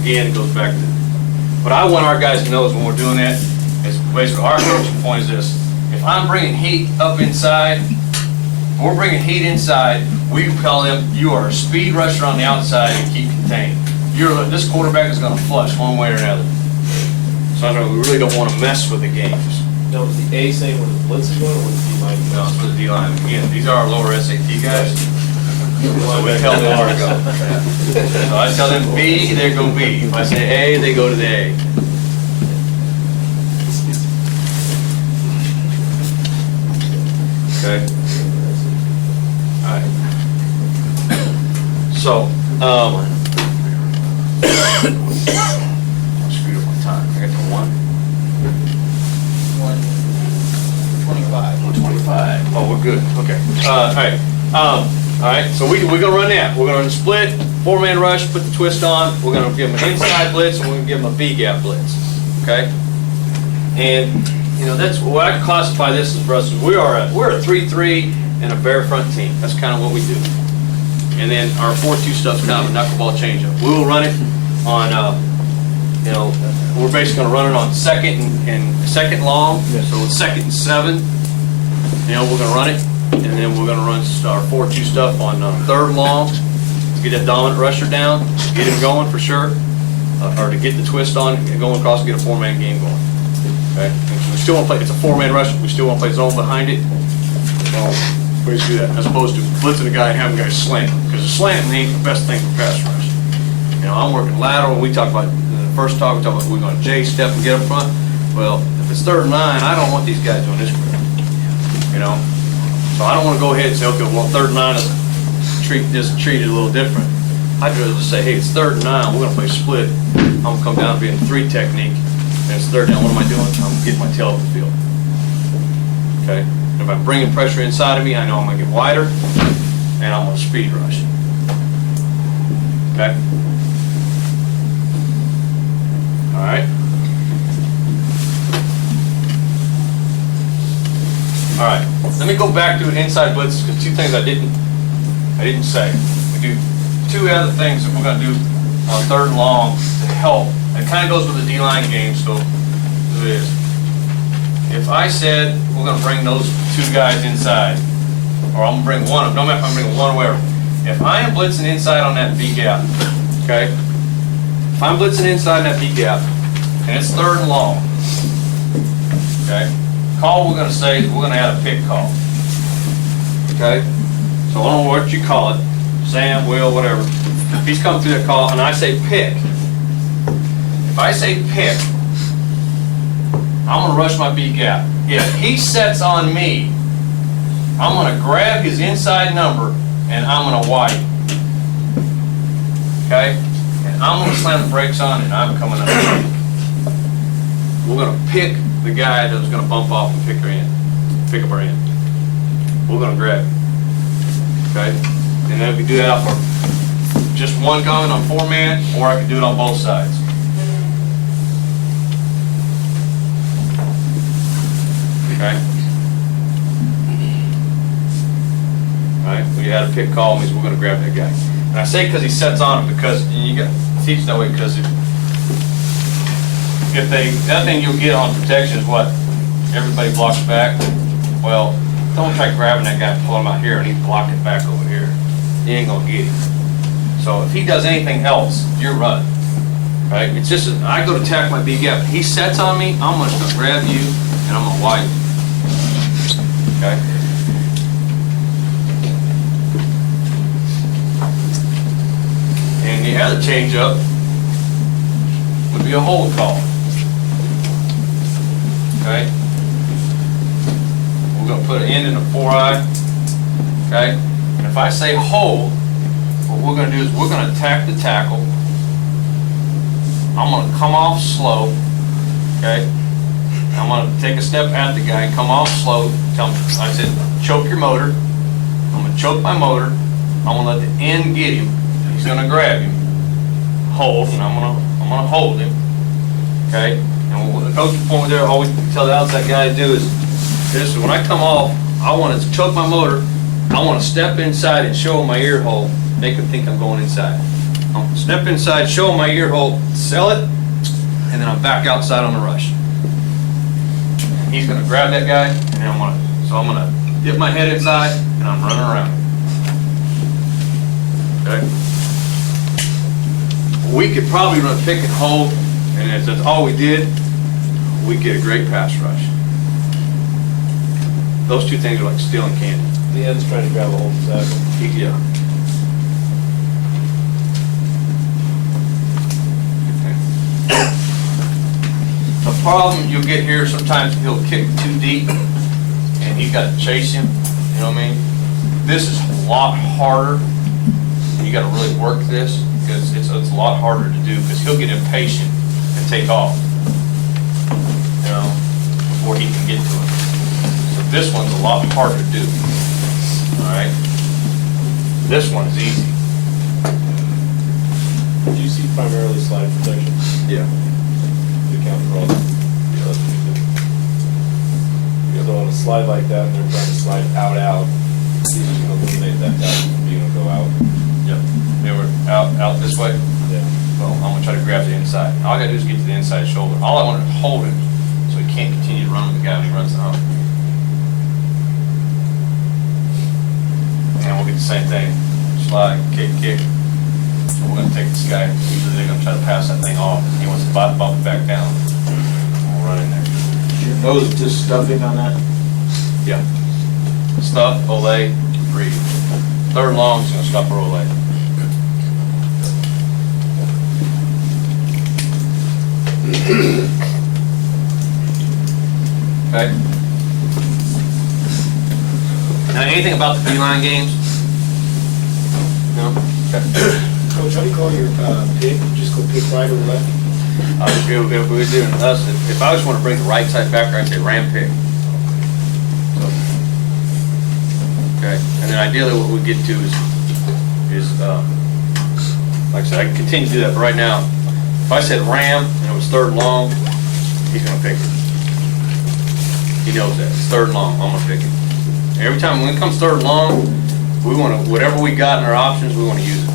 Again, it goes back to, what I want our guys to know is when we're doing that, is basically our coaching point is this. If I'm bringing heat up inside, we're bringing heat inside, we tell them, you are a speed rusher on the outside and keep contained. This quarterback is gonna flush one way or another. So we really don't wanna mess with the games. Now, was the A saying when the blitz is going, or was the D-line? No, it's with the D-line. Again, these are our lower SAT guys. So we tell them where to go. So I tell them B, they go B. If I say A, they go to the A. Okay? Alright. So, I screwed up my time. I got to 1. 125. Oh, we're good, okay. All right, so we're gonna run that. We're gonna split, 4-man rush, put the twist on. We're gonna give them an inside blitz, and we're gonna give them a B-gap blitz, okay? And, you know, that's what I classify this as for us. We're a 3-3 and a bare front team. That's kind of what we do. And then our 4-2 stuff's kind of a knuckleball changeup. We will run it on, you know, we're basically gonna run it on second and second long, so it's 2nd and 7. You know, we're gonna run it, and then we're gonna run our 4-2 stuff on 3rd long to get that dominant rusher down, get him going for sure, or to get the twist on, going across, and get a 4-man game going. Okay, and we still want to play. It's a 4-man rush. We still want to play zone behind it. Well, ways to do that, as opposed to blitzing a guy and having guys slant, because the slant ain't the best thing for pass rush. You know, I'm working lateral. We talked about the first talk. We talked about we're going to J step and get up front. Well, if it's 3rd and 9, I don't want these guys doing this crap. You know, so I don't want to go ahead and say, okay, well, 3rd and 9 is treated a little different. I'd rather just say, hey, it's 3rd and 9. We're going to play split. I'm going to come down to being a 3 technique. And it's 3rd down. What am I doing? I'm getting my tail up the field. Okay. And if I'm bringing pressure inside of me, I know I'm going to get wider, and I'm going to speed rush. Okay. All right. All right. Let me go back to inside blitzes, because 2 things I didn't say. We do 2 other things that we're going to do on 3rd and long to help. It kind of goes with the D-line game, so it is. If I said we're going to bring those 2 guys inside, or I'm going to bring one of them, no matter if I'm bringing one or whatever. If I am blitzing inside on that B-gap, okay? If I'm blitzing inside on that B-gap, and it's 3rd and long, okay? Call we're going to say is we're going to add a pick call, okay? So I don't know what you call it, Sam, Will, whatever. If he's coming through that call, and I say pick, if I say pick, I'm going to rush my B gap. If he sets on me, I'm going to grab his inside number and I'm going to widen. Okay? And I'm going to slam the brakes on and I'm coming up. We're going to pick the guy that's going to bump off and pick up our end. We're going to grab him. Okay? And then we do that for just one gun on 4-man, or I can do it on both sides. Okay. All right. We had a pick call means we're going to grab that guy. And I say because he sets on him, because you got to teach that way, because if they, that thing you'll get on protection is what everybody blocks back. Well, don't try grabbing that guy and pull him out here and he's blocking back over here. You ain't gonna get him. So if he does anything else, you're running. Right? It's just I go to attack my B gap. He sets on me, I'm just gonna grab you and I'm gonna widen. Okay. And the other change up would be a hold call. Okay. We're going to put an end in a 4-eye. Okay. And if I say hold, what we're going to do is we're going to attack the tackle. I'm going to come off slow. Okay. I'm going to take a step at the guy, come off slow. Tell him, I said, choke your motor. I'm going to choke my motor. I'm going to let the end get him. He's going to grab him. Hold, and I'm going to hold him. Okay. And what the coaching point there, always tell the outside guy to do is this: when I come off, I want to choke my motor. I want to step inside and show him my ear hole, make him think I'm going inside. I'm going to step inside, show him my ear hole, sell it, and then I'm back outside on the rush. And he's going to grab that guy, and then I'm going to dip my head inside, and I'm running around. Okay. We could probably run pick and hold, and if that's all we did, we'd get a great pass rush. Those 2 things are like stealing candy. The end's trying to grab a hold of the tackle. Yeah. Okay. The problem you'll get here, sometimes he'll kick too deep, and you got to chase him. You know what I mean? This is a lot harder. You gotta really work this, because it's a lot harder to do, because he'll get impatient and take off, you know, before he can get to it. So this one's a lot harder to do, all right? This one is easy. Do you see primarily slide protection? Yeah. To account for all that? Because on a slide like that, and they're trying to slide out, it's just gonna eliminate that guy from being able to go out. Yep. They were out this way. Yeah. Well, I'm gonna try to grab the inside. All I gotta do is get to the inside shoulder. All I want to hold him so he can't continue to run with the guy when he runs the hump. And we'll get the same thing. Slide, kick, kick. So we're gonna take this guy. Usually they're gonna try to pass that thing off. He wants to bump it back down. We'll run in there. Your nose just stuffing on that? Yeah. Stuff, Olay, breathe. Third long is gonna stop for Olay. Okay. Now, anything about the beeline games? No? Okay. Coach, how do you call your pick? You just go pick right or left? If we were doing us, if I just want to bring the right side back, I'd say ram pick. Okay, and then ideally what we get to is like I said, I can continue to do that, but right now, if I said ram and it was third long, he's gonna pick it. He knows that, it's third long, I'm gonna pick it. Every time, when it comes third long, we wanna, whatever we got in our options, we wanna use it.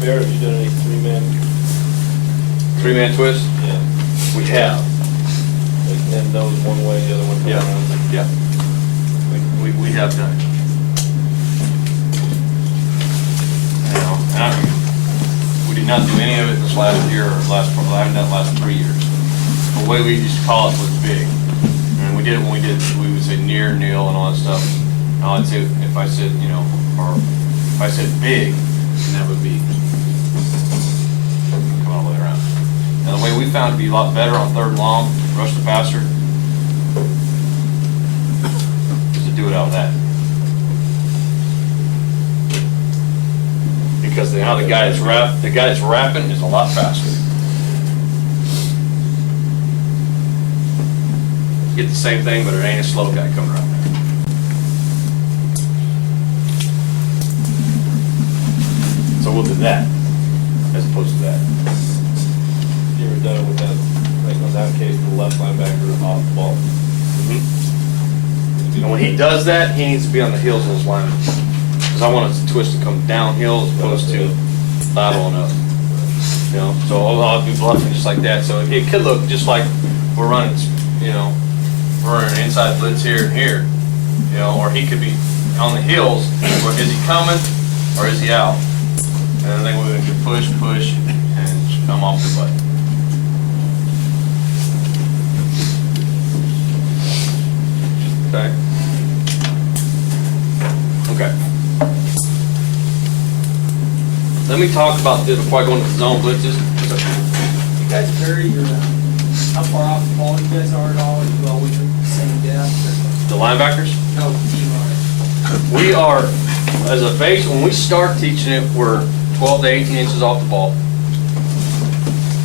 Bear, have you done any Three-man twist? Yeah. We have. Like then nose one way, the other one come Yeah, around? yeah. We have done it. Now, we did not do any of it this last year, or I haven't done it last 3 years. The way we used to call it was big. And we did it when we would say near, kneel, and all that stuff. Now I'd say, if I said, you know, or if I said big, then that would be come all the way around. Now the way we found to be a lot better on third and long, rush the passer, is to do it out of that. Because now the guy that's wrapping is a lot faster. You get the same thing, but it ain't a slow guy coming around there. So we'll do that, as opposed to that. You ever done it with that, like on that case, the left linebacker off the ball? And when he does that, he needs to be on the heels of his lineman. Because I want his twist to come downhill as opposed to lateraling up. You know, so I'll be bluffing just like that. So it could look just like we're running, you know, we're running an inside blitz here and here. You know, or he could be on the heels, or is he coming, or is he out? And then we can push, and come off the butt. Okay. Okay. Let me talk about this before I go into the zone blitzes. You guys vary your, how far off the ball you guys are at all? Are you always at the same depth? The linebackers? No, D-line. We are, as a base, when we start teaching it, we're 12 to 18 inches off the ball.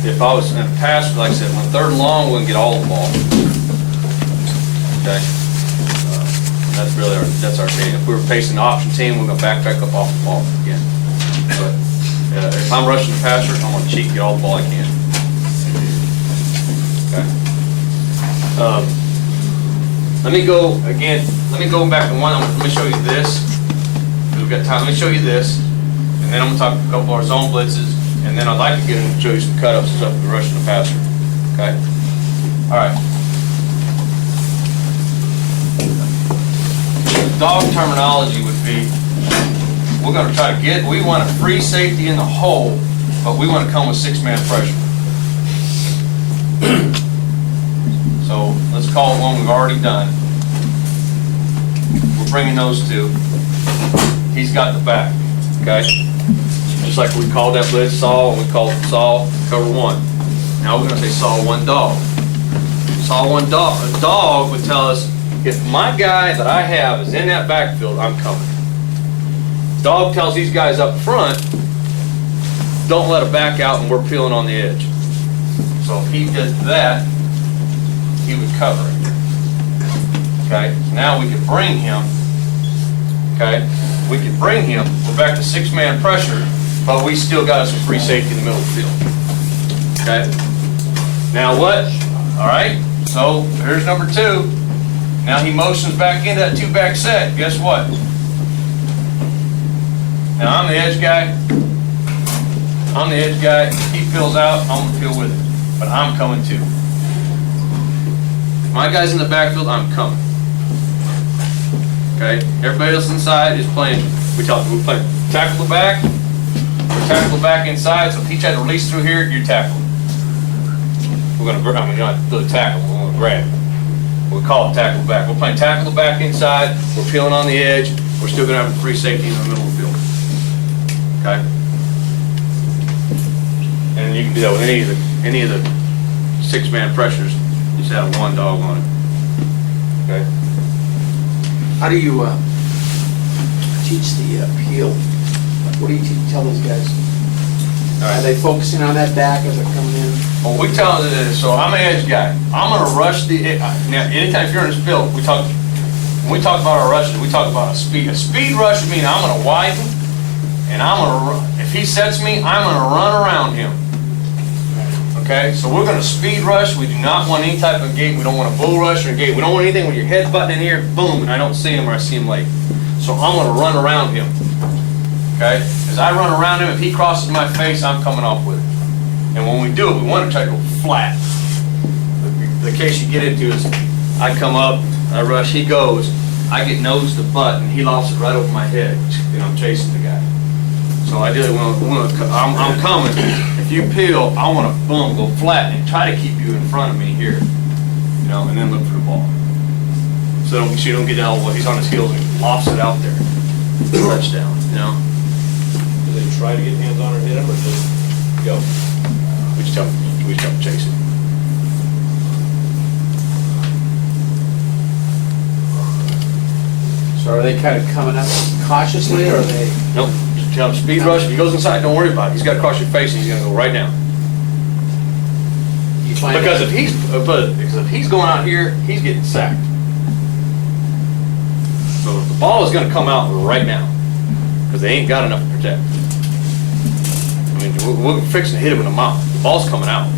If I was in a pass, like I said, when third and long, we can get all the ball. Okay? That's really that's our game. If we were facing the option team, we're gonna back up off the ball again. But if I'm rushing the passer, I'm gonna cheat, get all the ball I can. Okay. Let me go again. Let me go back to one. Let me show you this. We've got time. Let me show you this, and then I'm gonna talk a couple of our zone blitzes, and then I'd like to get in and show you some cut-ups and stuff with rushing the passer. Okay. All right. Dog terminology would be, we're going to try to get, we want a free safety in the hole, but we want to come with six-man pressure. So let's call it one we've already done. We're bringing those two. He's got the back, okay? Just like we called that blitz Saul, and we called Saul cover one. Now we're going to say Saul one dog. saw one dog. A dog would tell us, if my guy that I have is in that backfield, I'm coming. Dog tells these guys up front, don't let it back out and we're peeling on the edge. So if he did that, he would cover it. Okay, now we could bring him, okay, we could bring him, we're back to 6-man pressure, but we still got some free safety in the middle of the field. Okay, now what? All right, so here's number 2. Now he motions back into that 2-back set. Guess what? Now I'm the edge guy. I'm the edge guy. If he peels out, I'm gonna peel with it. But I'm coming too. My guy's in the backfield, I'm coming. Okay? Everybody else inside is playing. We play tackle the back, or tackle the back inside, so if he tried to release through here, you tackle. We're gonna grab, not really tackle, we're gonna grab. We call it tackle back. We're playing tackle the back inside, we're peeling on the edge, we're still gonna have a free safety in the middle of the field. Okay? And you can do that with any of the 6-man pressures. You just have one dog on it. Okay? How do you teach the peel? What do you tell those guys? Are they focusing on that back as they're coming in? Well, we tell them this, so I'm an edge guy. I'm gonna rush now, anytime if you're in this field, when we talk about our rushes, we talk about a speed. A speed rush means I'm gonna widen, and I'm gonna run. If he sets me, I'm gonna run around him. Okay, so we're gonna speed rush. We do not want any type of gate. We don't want a bull rush or a gate. We don't want anything with your head button in here, boom, and I don't see him or I see him late. So I'm gonna run around him. Okay, as I run around him, if he crosses my face, I'm coming off with it. And when we do it, we want to try to go flat. The case you get into is, I come up, I rush, he goes, I get nose to butt, and he lofts it right over my head. You know, I'm chasing the guy. So ideally, I'm coming. If you peel, I want to boom, go flat, and try to keep you in front of me here. You know, and then look for the ball. So you don't get that all, he's on his heels and lofts it out there. Touchdown, you know. Do they try to get hands on or hit him, or just go? We just tell them to chase it. So are they kind of coming up cautiously, or are they? Nope, just tell him speed rush. If he goes inside, don't worry about it. He's got to cross your face and he's going to go right down. You find Because if he's going out here, he's getting sacked. So the ball is going to come out right now because they ain't got enough to protect. I mean, we're fixing to hit him in the mouth. The ball's coming out.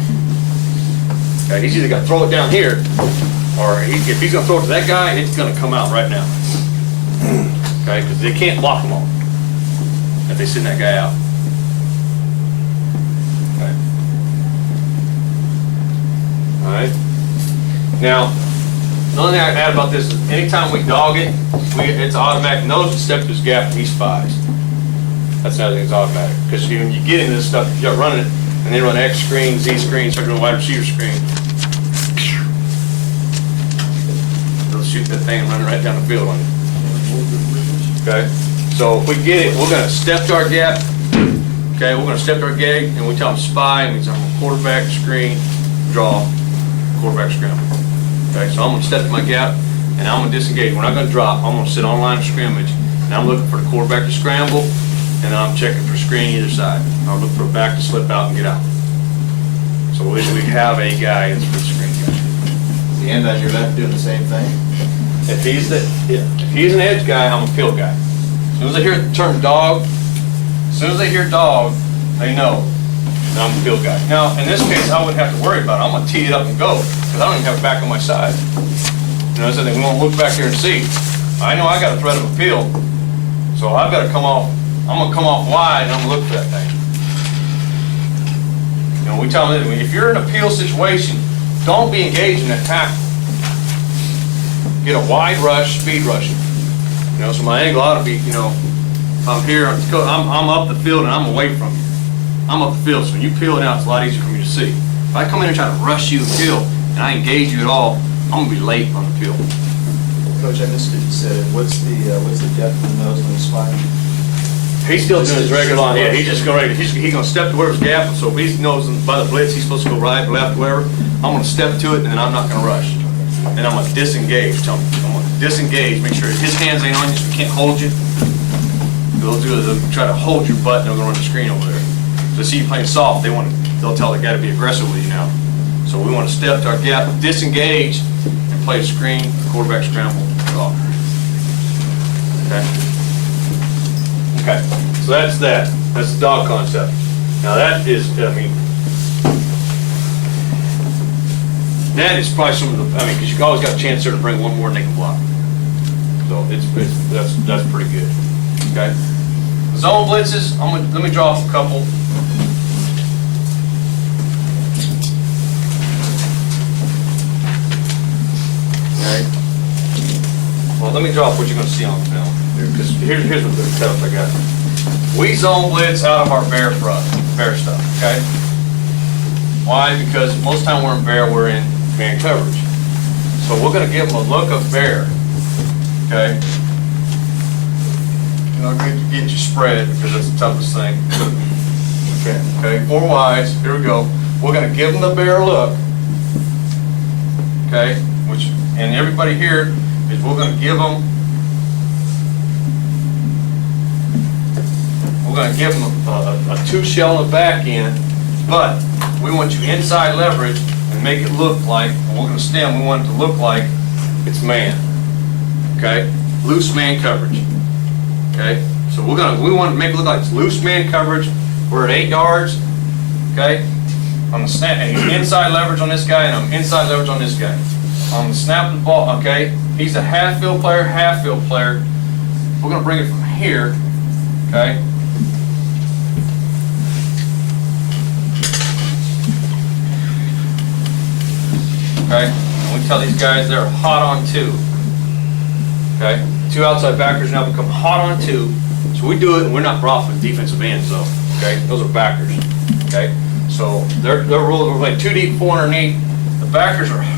Okay, he's either got to throw it down here, or if he's going to throw it to that guy, it's going to come out right now. Okay, because they can't block him all if they send that guy out. Okay. All right. Now, the only thing I can add about this is anytime we dog it, it's automatic. Nose to step to his gap and he spies. That's another thing that's automatic. Because when you get into this stuff, you start running it, and they run X screen, Z screen, start doing wide receiver screen. They'll shoot that thing and run it right down the field on you. Okay? So if we get it, we're going to step to our gap. Okay, we're going to step to our gap, and we tell them spy. It means I'm a quarterback, screen, draw, quarterback, scramble. Okay, so I'm going to step to my gap, and I'm going to disengage. We're not going to drop. I'm going to sit on line of scrimmage, and I'm looking for the quarterback to scramble, and then I'm checking for screen either side. I'll look for a back to slip out and get out. So we have a guy that's for the screen guy. The end on your left doing the same thing? If he's an edge guy, I'm a field guy. As soon as they hear the term dog, they know that I'm a field guy. Now, in this case, I wouldn't have to worry about it. I'm going to tee it up and go, because I don't even have it back on my side. You know, so we won't look back here and see. I know I got a threat of appeal, so I've got to come off. I'm going to come off wide, and I'm going to look for that thing. You know, we tell them that if you're in an appeal situation, don't be engaged in that tackle. Get a wide rush, speed rushing. You know, so my angle ought to be, you know, I'm here, I'm up the field and I'm away from you. I'm up the field, so when you peel it out, it's a lot easier for me to see. If I come in and try to rush you and peel, and I engage you at all, I'm gonna be late on the peel. Coach, I missed it, you said it. What's the depth of the nose when you spy? He's still doing his regular line, yeah, he's just gonna, he's gonna step to where there's gap, so if he knows by the blitz, he's supposed to go right, left, wherever, I'm gonna step to it, and then I'm not gonna rush. And I'm gonna disengage, I'm gonna disengage, make sure his hands ain't on you, so he can't hold you. They'll do is they'll try to hold your butt, and they're gonna run the screen over there. So they see you playing soft, they'll tell the guy to be aggressive with you now. So we wanna step to our gap, disengage, and play the screen, quarterback scramble, off. Okay? Okay, so that's that. That's the dog concept. Now that is, I mean, that is probably some of the, I mean, because you've always got a chance there to bring one more and they can block. So that's pretty good. Okay? Zone blitzes, let me draw off a couple. Okay. Well, let me draw off what you're going to see on film. Because here's what the setup I got. We zone blitz out of our bear stuff, okay? Why? Because most of the time we're in bear, we're in man coverage. So we're going to give them a look of bear, okay? And I'll get you spread because that's the toughest thing. Okay, 4 wides, here we go. We're going to give them the bear look, okay? And everybody here is we're going to give them a 2 shell on the back end, but we want you inside leverage and make it look like, and we're going to stem, we want it to look like it's man, okay? Loose man coverage, okay? So we want to make it look like it's loose man coverage. We're at 8 yards, okay? On the snap, and he's inside leverage on this guy, and I'm inside leverage on this guy. On the snap of the ball, okay? He's a half field player. We're going to bring it from here, okay? Okay, and we tell these guys they're hot on 2. Okay, 2 outside backers now become hot on 2. So we do it, and we're not brought with defensive ends though. Okay, those are backers. Okay, so their rules are playing 2 deep, 4 underneath. The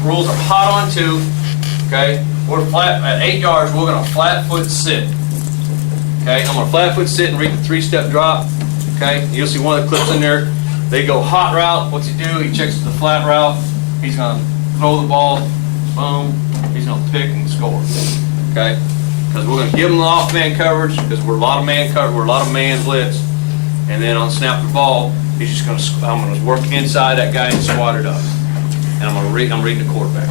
rules are hot on 2. Okay, we're flat at 8 yards. We're gonna flat foot sit. Okay, I'm gonna flat foot sit and read the 3-step drop. Okay, you'll see one of the clips in there. They go hot route. What's he do? He checks the flat route. He's gonna throw the ball, boom, he's going to pick and score, okay? Because we're going to give him the off-man coverage, because we're a lot of man coverage, we're a lot of man blitz, and then on snap the ball, he's just going to, I'm going to work inside that guy and squat it up. And I'm reading the quarterback,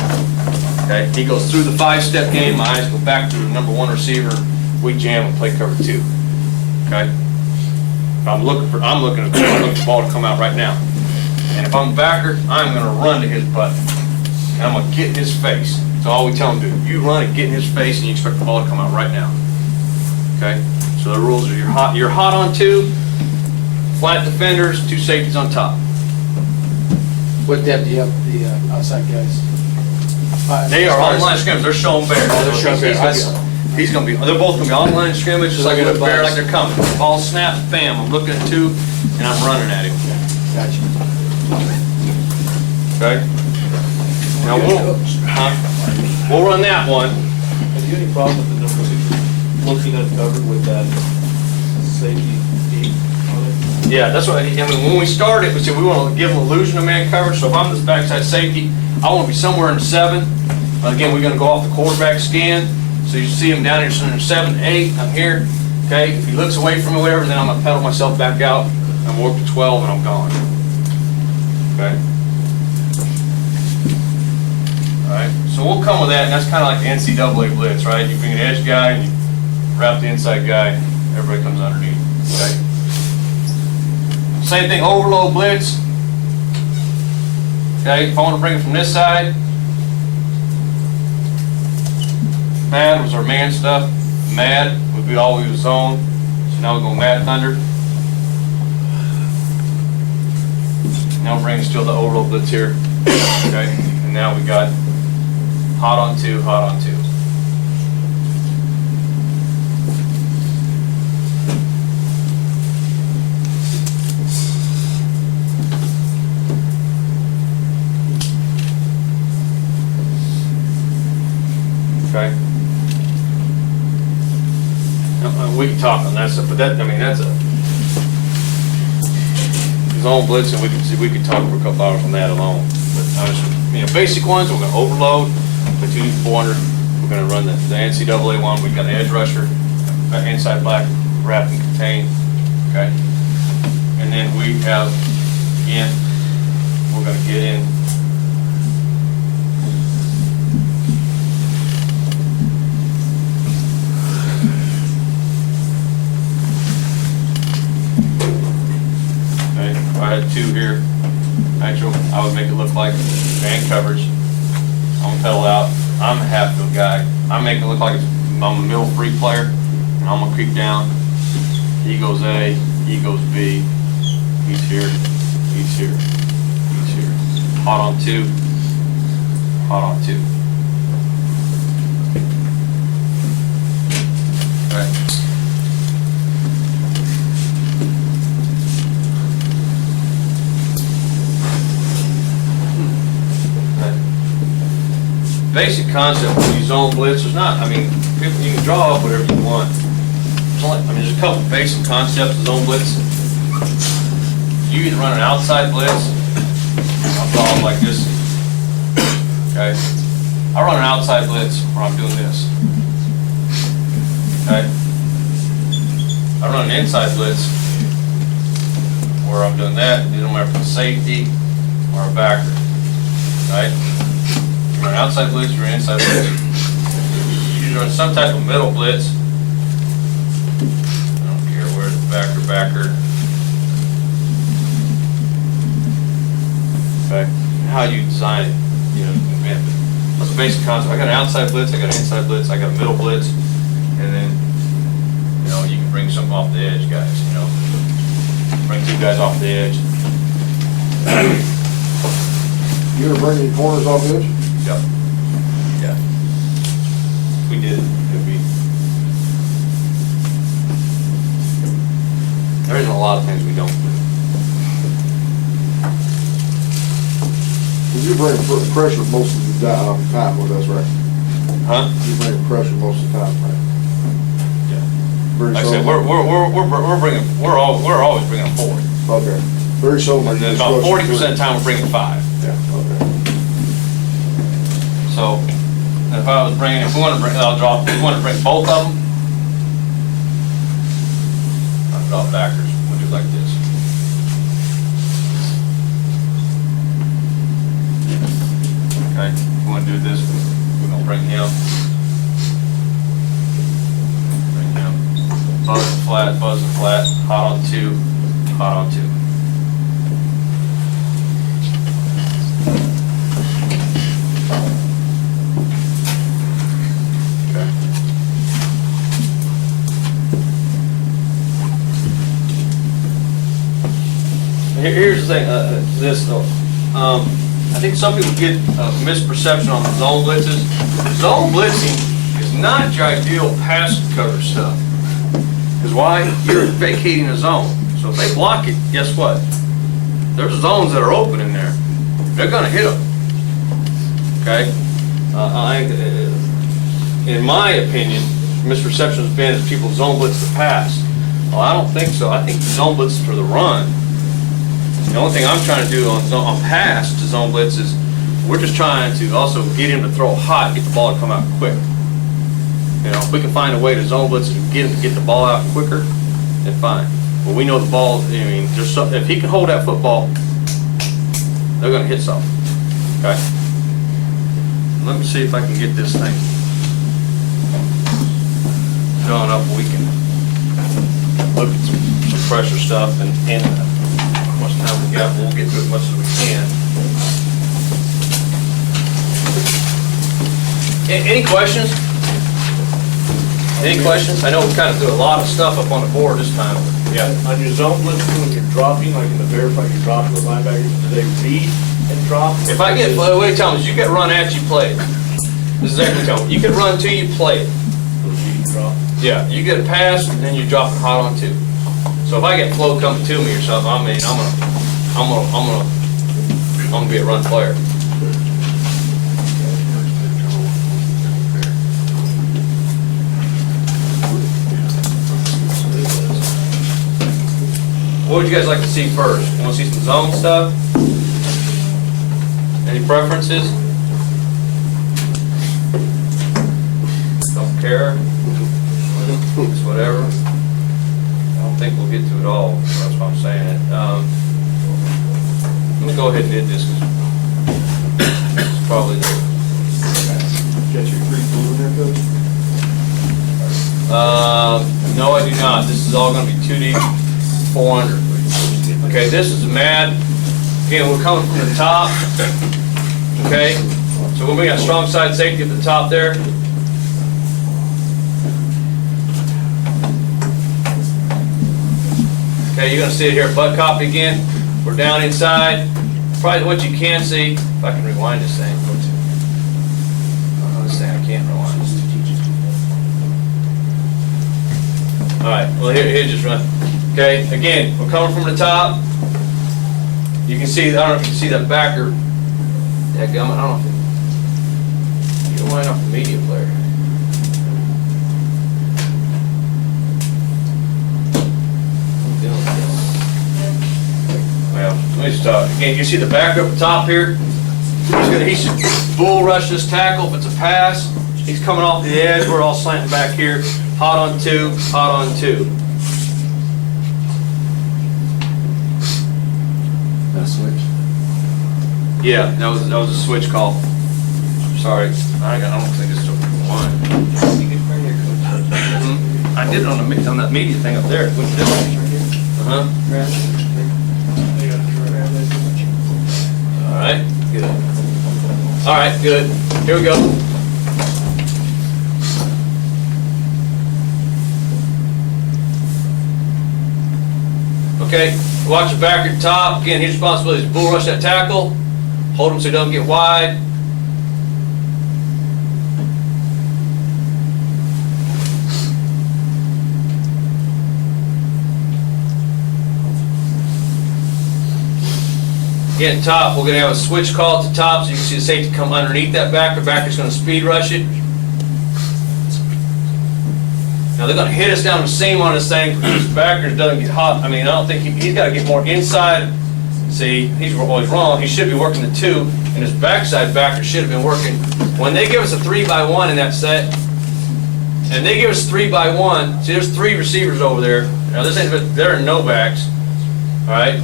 okay? He goes through the 5-step game, my eyes go back to the number 1 receiver, we jam and play cover 2, okay? I'm looking for the ball to come out right now. And if I'm a backer, I'm going to run to his butt. And I'm going to get in his face. That's all we tell him to do. You run and get in his face, and you expect the ball to come out right now. Okay? So the rules are you're hot on 2, flat defenders, 2 safeties on top. What depth do you have the outside guys? They are online scrimmage. They're showing bear. Oh, they're showing bear. They're both going to be online scrimmage, just like with bear, like they're coming. Ball snap, bam. I'm looking at 2, and I'm running at him. Gotcha. Okay? Now we'll run that one. Have you any problem with the number 6 looking uncovered with that safety deep on it? Yeah, that's what I mean. When we started, we said we want to give them illusion of man coverage. So if I'm this backside safety, I want to be somewhere in 7. Again, we're going to go off the quarterback scan. So you see him down here, so in 7, 8. I'm here. Okay, if he looks away from me, whatever, then I'm going to pedal myself back out. I'm work to 12, and I'm gone. Okay. Alright, so we'll come with that, and that's kind of like the NCAA blitz, right? You bring an edge guy, and you wrap the inside guy, everybody comes underneath, okay? Same thing, overload blitz. Okay, if I want to bring it from this side, mad was our man stuff. Mad would be all we was zone. So now we go mad thunder. Now we're bringing still the overload blitz here, okay? And now we got hot on 2, hot on 2. Okay. We can talk on that stuff, but that, I mean, that's a zone blitzing, we could talk for a couple hours on that alone. But I was, basic ones, we're gonna overload, the 2-400, we're gonna run the NCAA one, we've got an edge rusher, inside black, wrap and contain, okay? And then we have, again, we're gonna get in if I had 2 here, actually, I would make it look like man coverage. I'm gonna pedal out. I'm a half field guy. I make it look like I'm a middle free player, and I'm gonna creep down. He goes A, he goes B. He's here, he's here, he's here. Hot on 2, hot on 2. Right. Basic concept of these zone blitz is not, I mean, people, you can draw up whatever you want. It's only, I mean, there's a couple basic concepts of zone blitz. You either run an outside blitz, I'll draw them like this, okay? I run an outside blitz where I'm doing this, okay? I run an inside blitz where I'm doing that, it don't matter if it's a safety or a backer, right? You're an outside blitz, you're an inside blitz. You run some type of middle blitz. I don't care where it's backer. Okay, how you design it, man, that's a basic concept. I got an outside blitz, I got an inside blitz, I got a middle blitz, and then, you can bring something off the edge, guys, Bring 2 guys off the edge. You ever bring any corners off the edge? Yep. Yeah. We did. There isn't a lot of things we don't do. You bring pressure most of the time with us, right? Huh? You bring pressure most of the time, right? Yeah. Very Like I said, seldom. we're always bringing them forward. Okay. Very seldom. And then about 40% of the time we're bringing 5. Yeah, okay. So if I was bringing, if we want to bring, I'll drop. If we want to bring both of them, I'll drop backers. We'll do like this. Okay. If we want to do this, we're gonna bring him. Bring him. Buzz and flat. Hot on 2. Hot on 2. Here's the thing, I think some people get a misperception on the zone blitzes. Zone blitzing is not your ideal pass cover stuff. Because why? You're vacating a zone. So if they block it, guess what? There's zones that are open in there. They're gonna hit them. Okay? In my opinion, misperception has been that people zone blitz the pass. Well, I don't think so. I think the zone blitz is for the run. The only thing I'm trying to do on pass to zone blitz is we're just trying to also get him to throw hot, get the ball to come out quick. If we can find a way to zone blitz and get him to get the ball out quicker, then fine. But we know the ball, there's something, if he can hold that football, they're going to hit something. Okay? Let me see if I can get this thing going up. We can look at some pressure stuff and how much time we got. We'll get to it as much as we can. Any questions? Any questions? I know we kind of threw a lot of stuff up on the board this time. Yeah. On your zone blitzing, when you're dropping, like in the verify, you're dropping the linebackers, do they read and drop? If I get, the way tell them is you get run at, you play it. This is exactly tell them. You can run 2, you play it. Read and drop? Yeah, you get a pass and then you drop it hot on 2. So if I get flow coming to me or something, I'm gonna be a run player. what would you guys like to see first? You want to see some zone stuff? Any preferences? Don't care? Just whatever? I don't think we'll get to it all, that's why I'm saying it. Let me go ahead and hit this, 'cause it's probably the... Got your free blue in there, Coach? No, I do not. This is all gonna be 2D 400. Okay, this is the mat. Again, we're coming from the top. Okay, so when we got strong side safety at the top there. Okay, you're gonna see it here at butt copy again. We're down inside. Probably what you can see, if I can rewind this thing. This thing I can't rewind. All right, well here just run. Okay, again, we're coming from the top. You can see, I don't know if you can see that backer. Heck, I don't know if you don't wind off the media player. Well, let me stop. Again, you can see the backer up the top here. He should bull rush this tackle if it's a pass. He's coming off the edge. We're all slanting back here. Hot on two, hot on two. That switch. Yeah, that was a switch call. Sorry, I don't think it's still one. I did it on that media thing up there. What's this? All right, good. All right, good. Here we go. Okay, watch the back at the top. Again, his responsibility is to bull rush that tackle. Hold him so he doesn't get wide. Again, top, we're going to have a switch call at the top so you can see the safety come underneath that backer. Backer's going to speed rush it. Now they're going to hit us down the seam on this thing. This backer doesn't get hot. I mean, I don't think he's got to get more inside. See, he's always wrong. He should be working the 2, and his backside backer should have been working. When they give us a 3x1 in that set, and they give us 3x1, see, there's 3 receivers over there. Now this ain't, there are no backs, all right?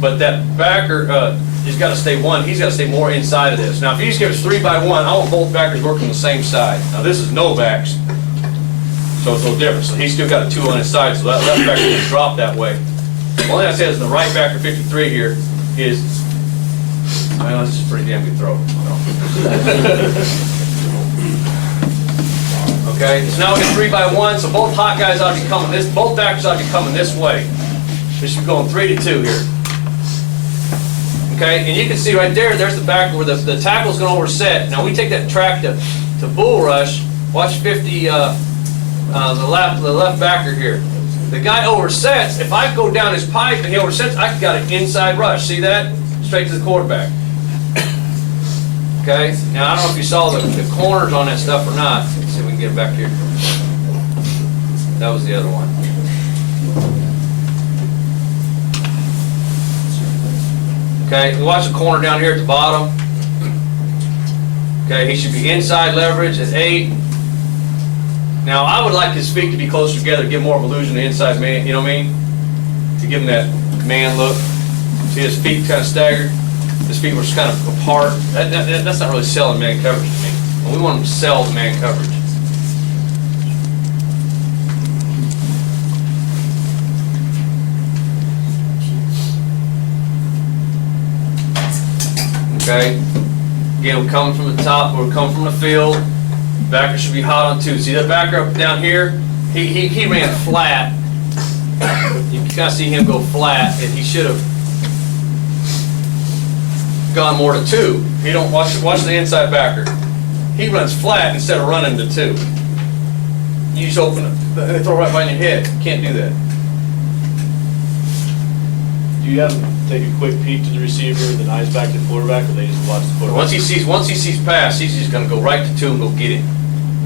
But that backer, he's got to stay one. He's got to stay more inside of this. Now, if you just give us 3x1, I want both backers working the same side. Now, this is no backs, so it's a little different. So he's still got a 2 on his side, so that left backer just drop that way. The only thing I say is the right backer 53 here is, well, this is a pretty damn good throw. Okay, so now we get 3x1, so both hot guys ought to be coming this, both backers ought to be coming this way. We should be going 3 to 2 here. Okay, and you can see right there, there's the backer where the tackle's going to overset. Now we take that track to bull rush. Watch 50, the left backer here. The guy oversets. If I go down his pipe and he oversets, I got an inside rush. See that? Straight to the quarterback. Okay, now I don't know if you saw the corners on that stuff or not. Let's see if we can get it back here. That was the other one. Okay, watch the corner down here at the bottom. Okay, he should be inside leverage at 8. Now, I would like his feet to be closer together, give more of an illusion of inside man, you know what I mean? To give him that man look. See his feet kind of staggered? His feet were just kind of apart. That's not really selling man coverage to me. We want him to sell the man coverage. Okay, again, we're coming from the top, we're coming from the field. Backer should be hot on 2. See that backer up down here? He ran flat. You can kind of see him go flat, and he should have gone more to 2. He don't watch the inside backer. He runs flat instead of running to 2. You just open it, they throw right behind your head. You can't do that. Do you have them take a quick peek to the receiver, then eyes back to the quarterback, or they just watch the quarterback? Once he sees pass, he's just going to go right to 2 and go get it.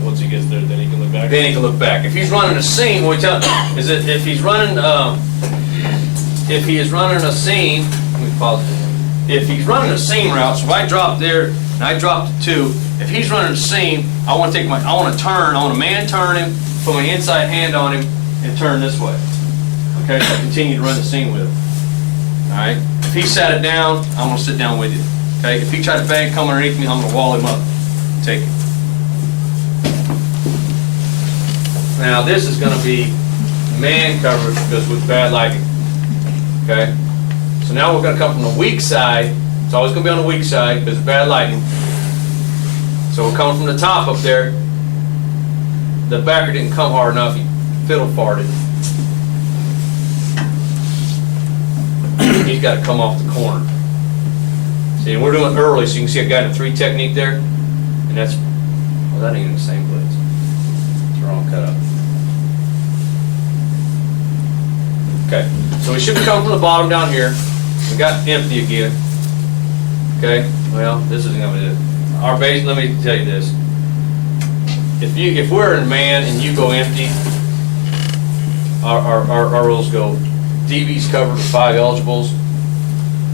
Once he gets there, then he can look back? Then he can look back. If he's running a seam, what we tell him is that if he's running, if he is running a seam, let me pause it. If he's running a seam route, so if I drop there and I drop to 2, if he's running a seam, I want to man turn him, put my inside hand on him, and turn this way. Okay, so I continue to run the seam with him. All right. If he sat it down, I'm gonna sit down with you. Okay. If he tried to bang, come underneath me, I'm gonna wall him up. Take it. Now this is gonna be man coverage because with bad lighting. Okay. So now we're gonna come from the weak side. It's always gonna be on the weak side because of bad lighting. So we're coming from the top up there. The backer didn't come hard enough. He fiddle farted. He's got to come off the corner. See, and we're doing it early, so you can see I got a 3 technique there, and that's, well, that ain't in the same place. It's wrong cut up. Okay, so we should be coming from the bottom down here. We got empty again. Okay, well, this isn't gonna be it. Our base. Let me tell you this: if we're in man and you go empty, our rules go: DB's covered with 5 eligibles.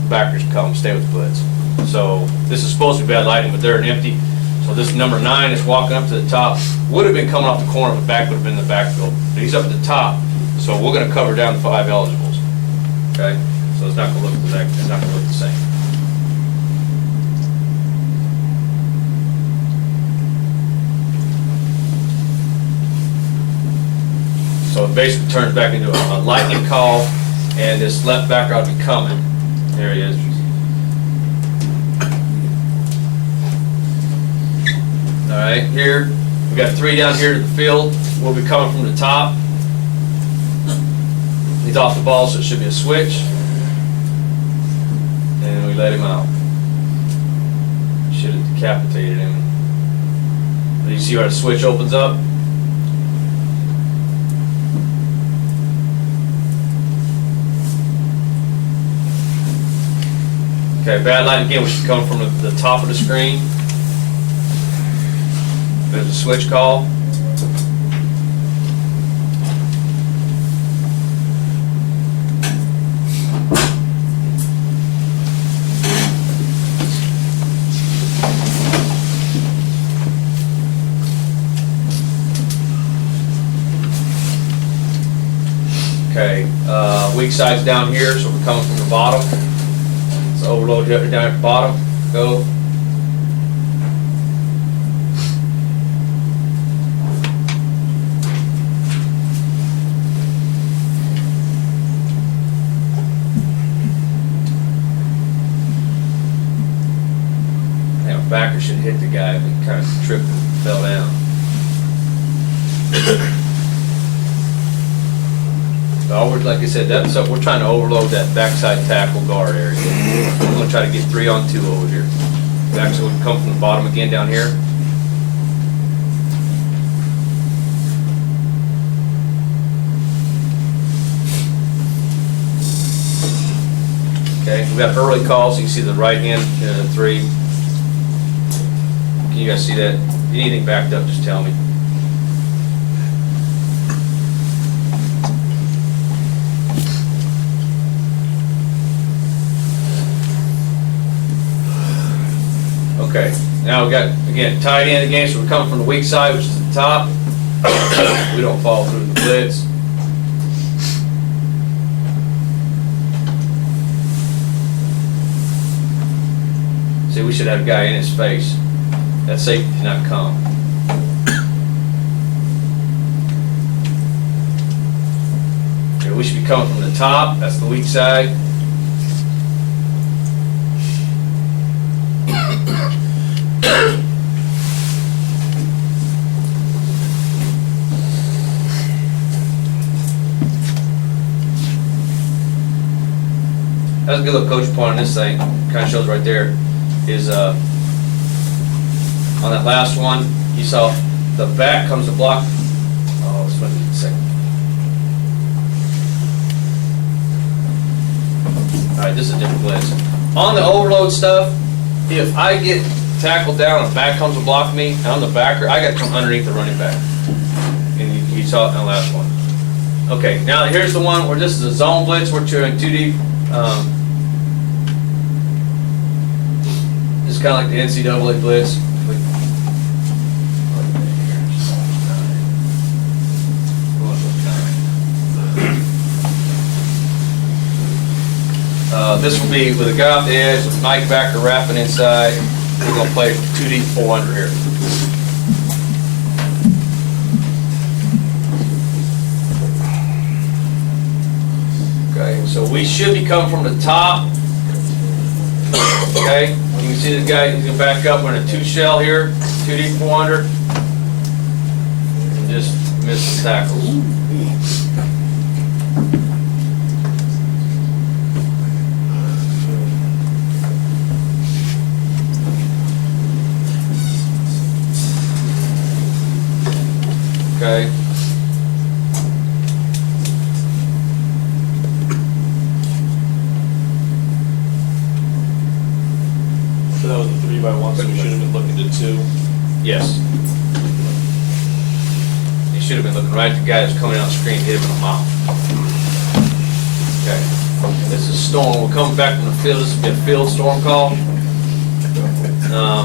Backers come, stay with the blitz. So this is supposed to be bad lighting, but they're in empty. So this number 9 is walking up to the top. Would have been coming off the corner, but back would have been in the backfield. But he's up at the top, so we're going to cover down the 5 eligibles. Okay, so it's not going to look it's not going to look the same. So it basically turns back into a lightning call, and this left backer ought to be coming. There he is. All right, here we got 3 down here to the field. We'll be coming from the top. He's off the ball, so it should be a switch. And we let him out. Should have decapitated him. But you see where the switch opens up? Okay, bad light again, we should come from the top of the screen. There's a switch call. Okay, weak side's down here, so we're coming from the bottom. So overload down at the bottom. Go. Now, backer should hit the guy, but he kind of tripped and fell down. Like I said, that's we're trying to overload that backside tackle guard area. We're going to try to get 3 on 2 over here. Actually, we come from the bottom again down here. Okay, we got early calls. So you can see the right hand 3. Can you guys see that? If you need anything backed up, just tell me. Okay, now we got, again, tight end again, so we're coming from the weak side, which is the top. We don't fall through the blitz. See, we should have a guy in his face. That safety did not come. Okay, we should be coming from the top, that's the weak side. That's a good little coach point on this thing. Kind of shows right there is on that last one, you saw the back comes to block. Oh, this one needs a second. All right, this is a different blitz. On the overload stuff, if I get tackled down and the back comes to block me, and I'm the backer, I got to come underneath the running back. And you saw it in the last one. Okay, now here's the one where this is a zone blitz, we're doing 2 deep. It's kind of like the NCAA blitz. This will be with a guy off the edge, with Mike backer wrapping inside. We're going to play 2 deep 4 under here. Okay, so we should be coming from the top. Okay, you can see this guy, he's going to back up. We're in a 2 shell here, 2 deep 4 under. And just miss the tackles. Okay. So that was a 3x1, so we should have been looking to 2. Yes. You should have been looking right at the guy that's coming down the screen, hit him in the mouth. Okay. This is storm. We're coming back from the field. This will be a field storm call.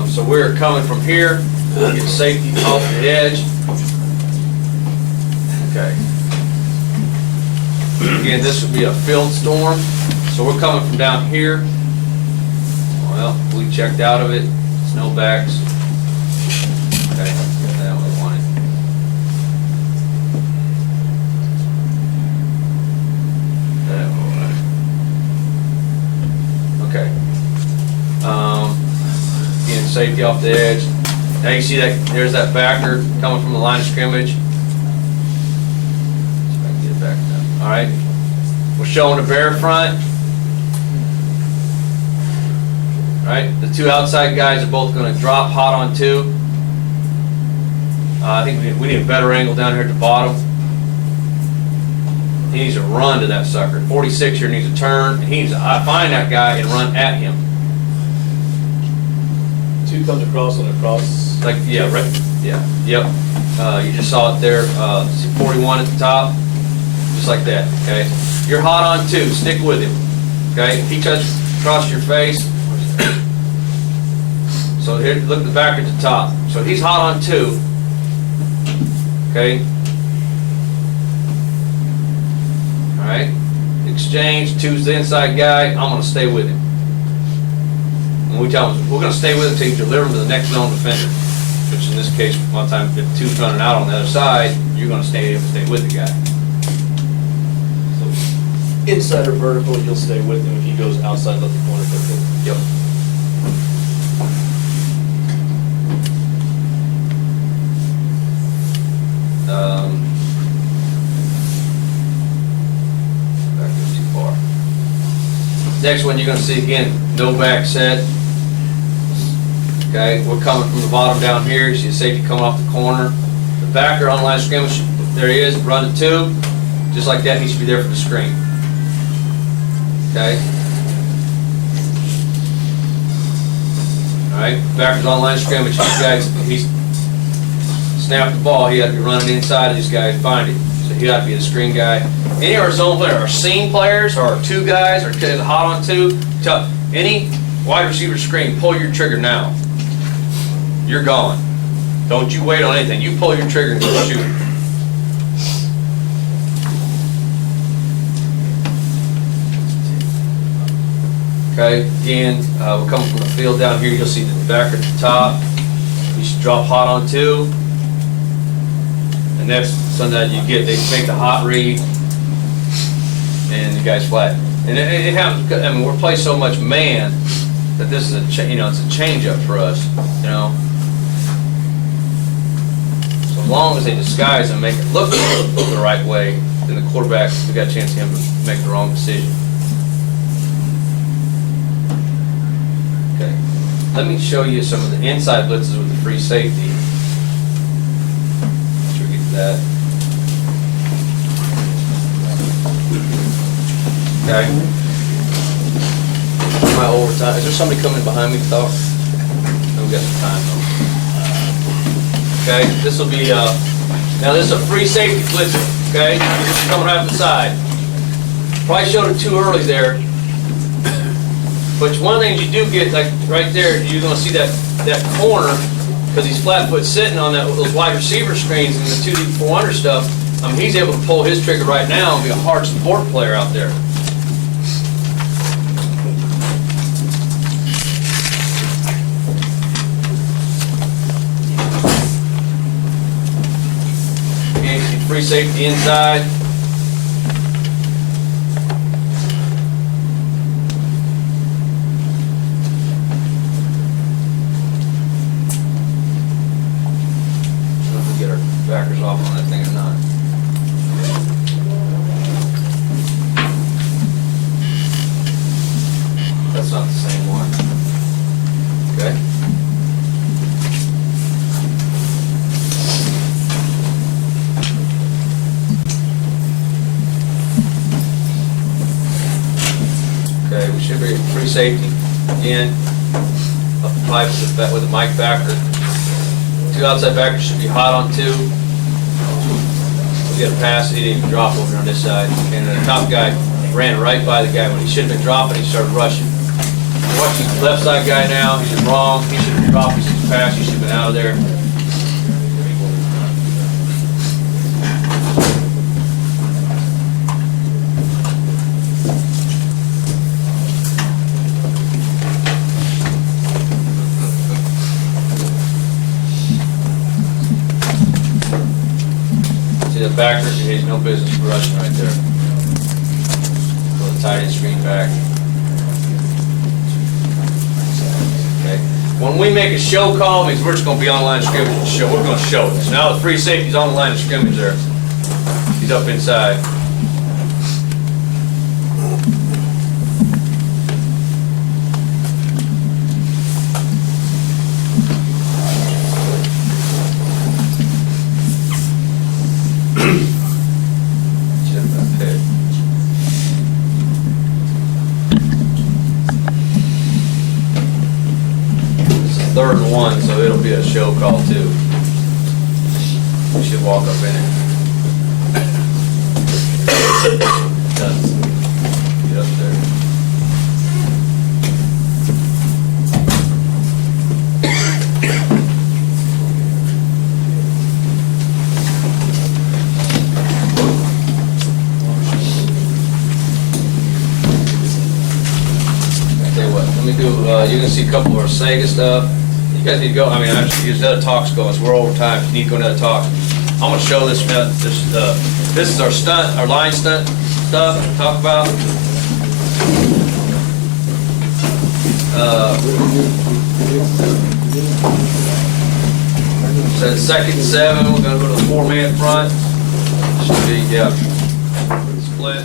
So we're coming from here. We'll get safety off the edge. Okay. Again, this would be a field storm. So we're coming from down here. Well, we checked out of it. Snowbacks. Okay, got that one we wanted. That one. Okay. Again, safety off the edge. Now you see that there's that backer coming from the line of scrimmage. All right, we're showing the bear front. All right, the 2 outside guys are both going to drop hot on 2. I think we need a better angle down here at the bottom. He needs to run to that sucker. 46 here needs to turn, and he needs to find that guy and run at him. 2 comes across on a cross. Like, yeah, right, yeah, yep. You just saw it there, 41 at the top. Just like that, okay? You're hot on 2, stick with him, okay? If he touches across your face, so here, look at the back at the top. So he's hot on 2, okay? All right, exchange, 2's the inside guy, I'm gonna stay with him. And we tell him, we're gonna stay with him until you deliver him to the next zone defender, which in this case, one time, if 2's running out on the other side, you're gonna stay with the guy. Inside or vertical, you'll stay with him. If he goes outside, let the corner take it. Yep. Back up too far. Next one you're going to see again, no back set. Okay, we're coming from the bottom down here. You see the safety coming off the corner. The backer on line of scrimmage, there he is, run to 2. Just like that, he should be there for the screen. Okay. All right, backer's on line of scrimmage. These guys, he's snapped the ball. He had to be running inside of these guys, find it. So he had to be the screen guy. Any of our zone players, our seam players, or our 2 guys, or kids hot on 2, tell any wide receiver screen, pull your trigger now. You're gone. Don't you wait on anything. You pull your trigger and go shoot. Okay, again, we're coming from the field down here. You'll see the backer at the top. You should drop hot on 2. And that's something that you get. They make the hot read, and the guy's flat. And it happens because, I mean, we're playing so much man that this is it's a change up for us, you know. So as long as they disguise and make it look the right way, then the quarterback, we got a chance of him to make the wrong decision. Okay, let me show you some of the inside blitzes with the free safety. Make sure we get to that. Okay. My overtime. Is there somebody coming behind me to talk? No, we got some time though. Okay, this will be now this is a free safety blitzer. okay? You're coming right up the side. Probably showed it too early there. But one thing you do get, like right there, you're gonna see that corner, because he's flat foot sitting on those wide receiver screens and the 2 deep 400 stuff. He's able to pull his trigger right now and be a hard support player out there. Free safety inside. I don't know if we get our backers off on that thing or not. That's not the same one. Okay. Okay, we should be free safety again. Up the pipe with the mic backer. 2 outside backers should be hot on 2. We get a pass, he didn't even drop over on this side. And the top guy ran right by the guy. When he should have been dropping, he started rushing. Watching the left side guy now, he's wrong. He should have been dropping his pass, he should have been out of there. The backer, he has no business rushing right there. Pull the tight end screen back. Okay. When we make a show call, it means we're just going to be on the line of scrimmage and show. We're going to show it. So now the free safety's on the line of scrimmage there. He's up inside. Third and 1, so it'll be a show call too. We should walk up in it. Get up there. Tell you what, let me do, you can see a couple of our Sega stuff. You guys need to go, I mean, actually, there's other talks going, so we're over time, you need to go to another talk. I'm gonna show this is our stunt, our line stunt stuff to talk about. So 2nd and 7, we're gonna go to the 4-man front. Should be, yeah, split.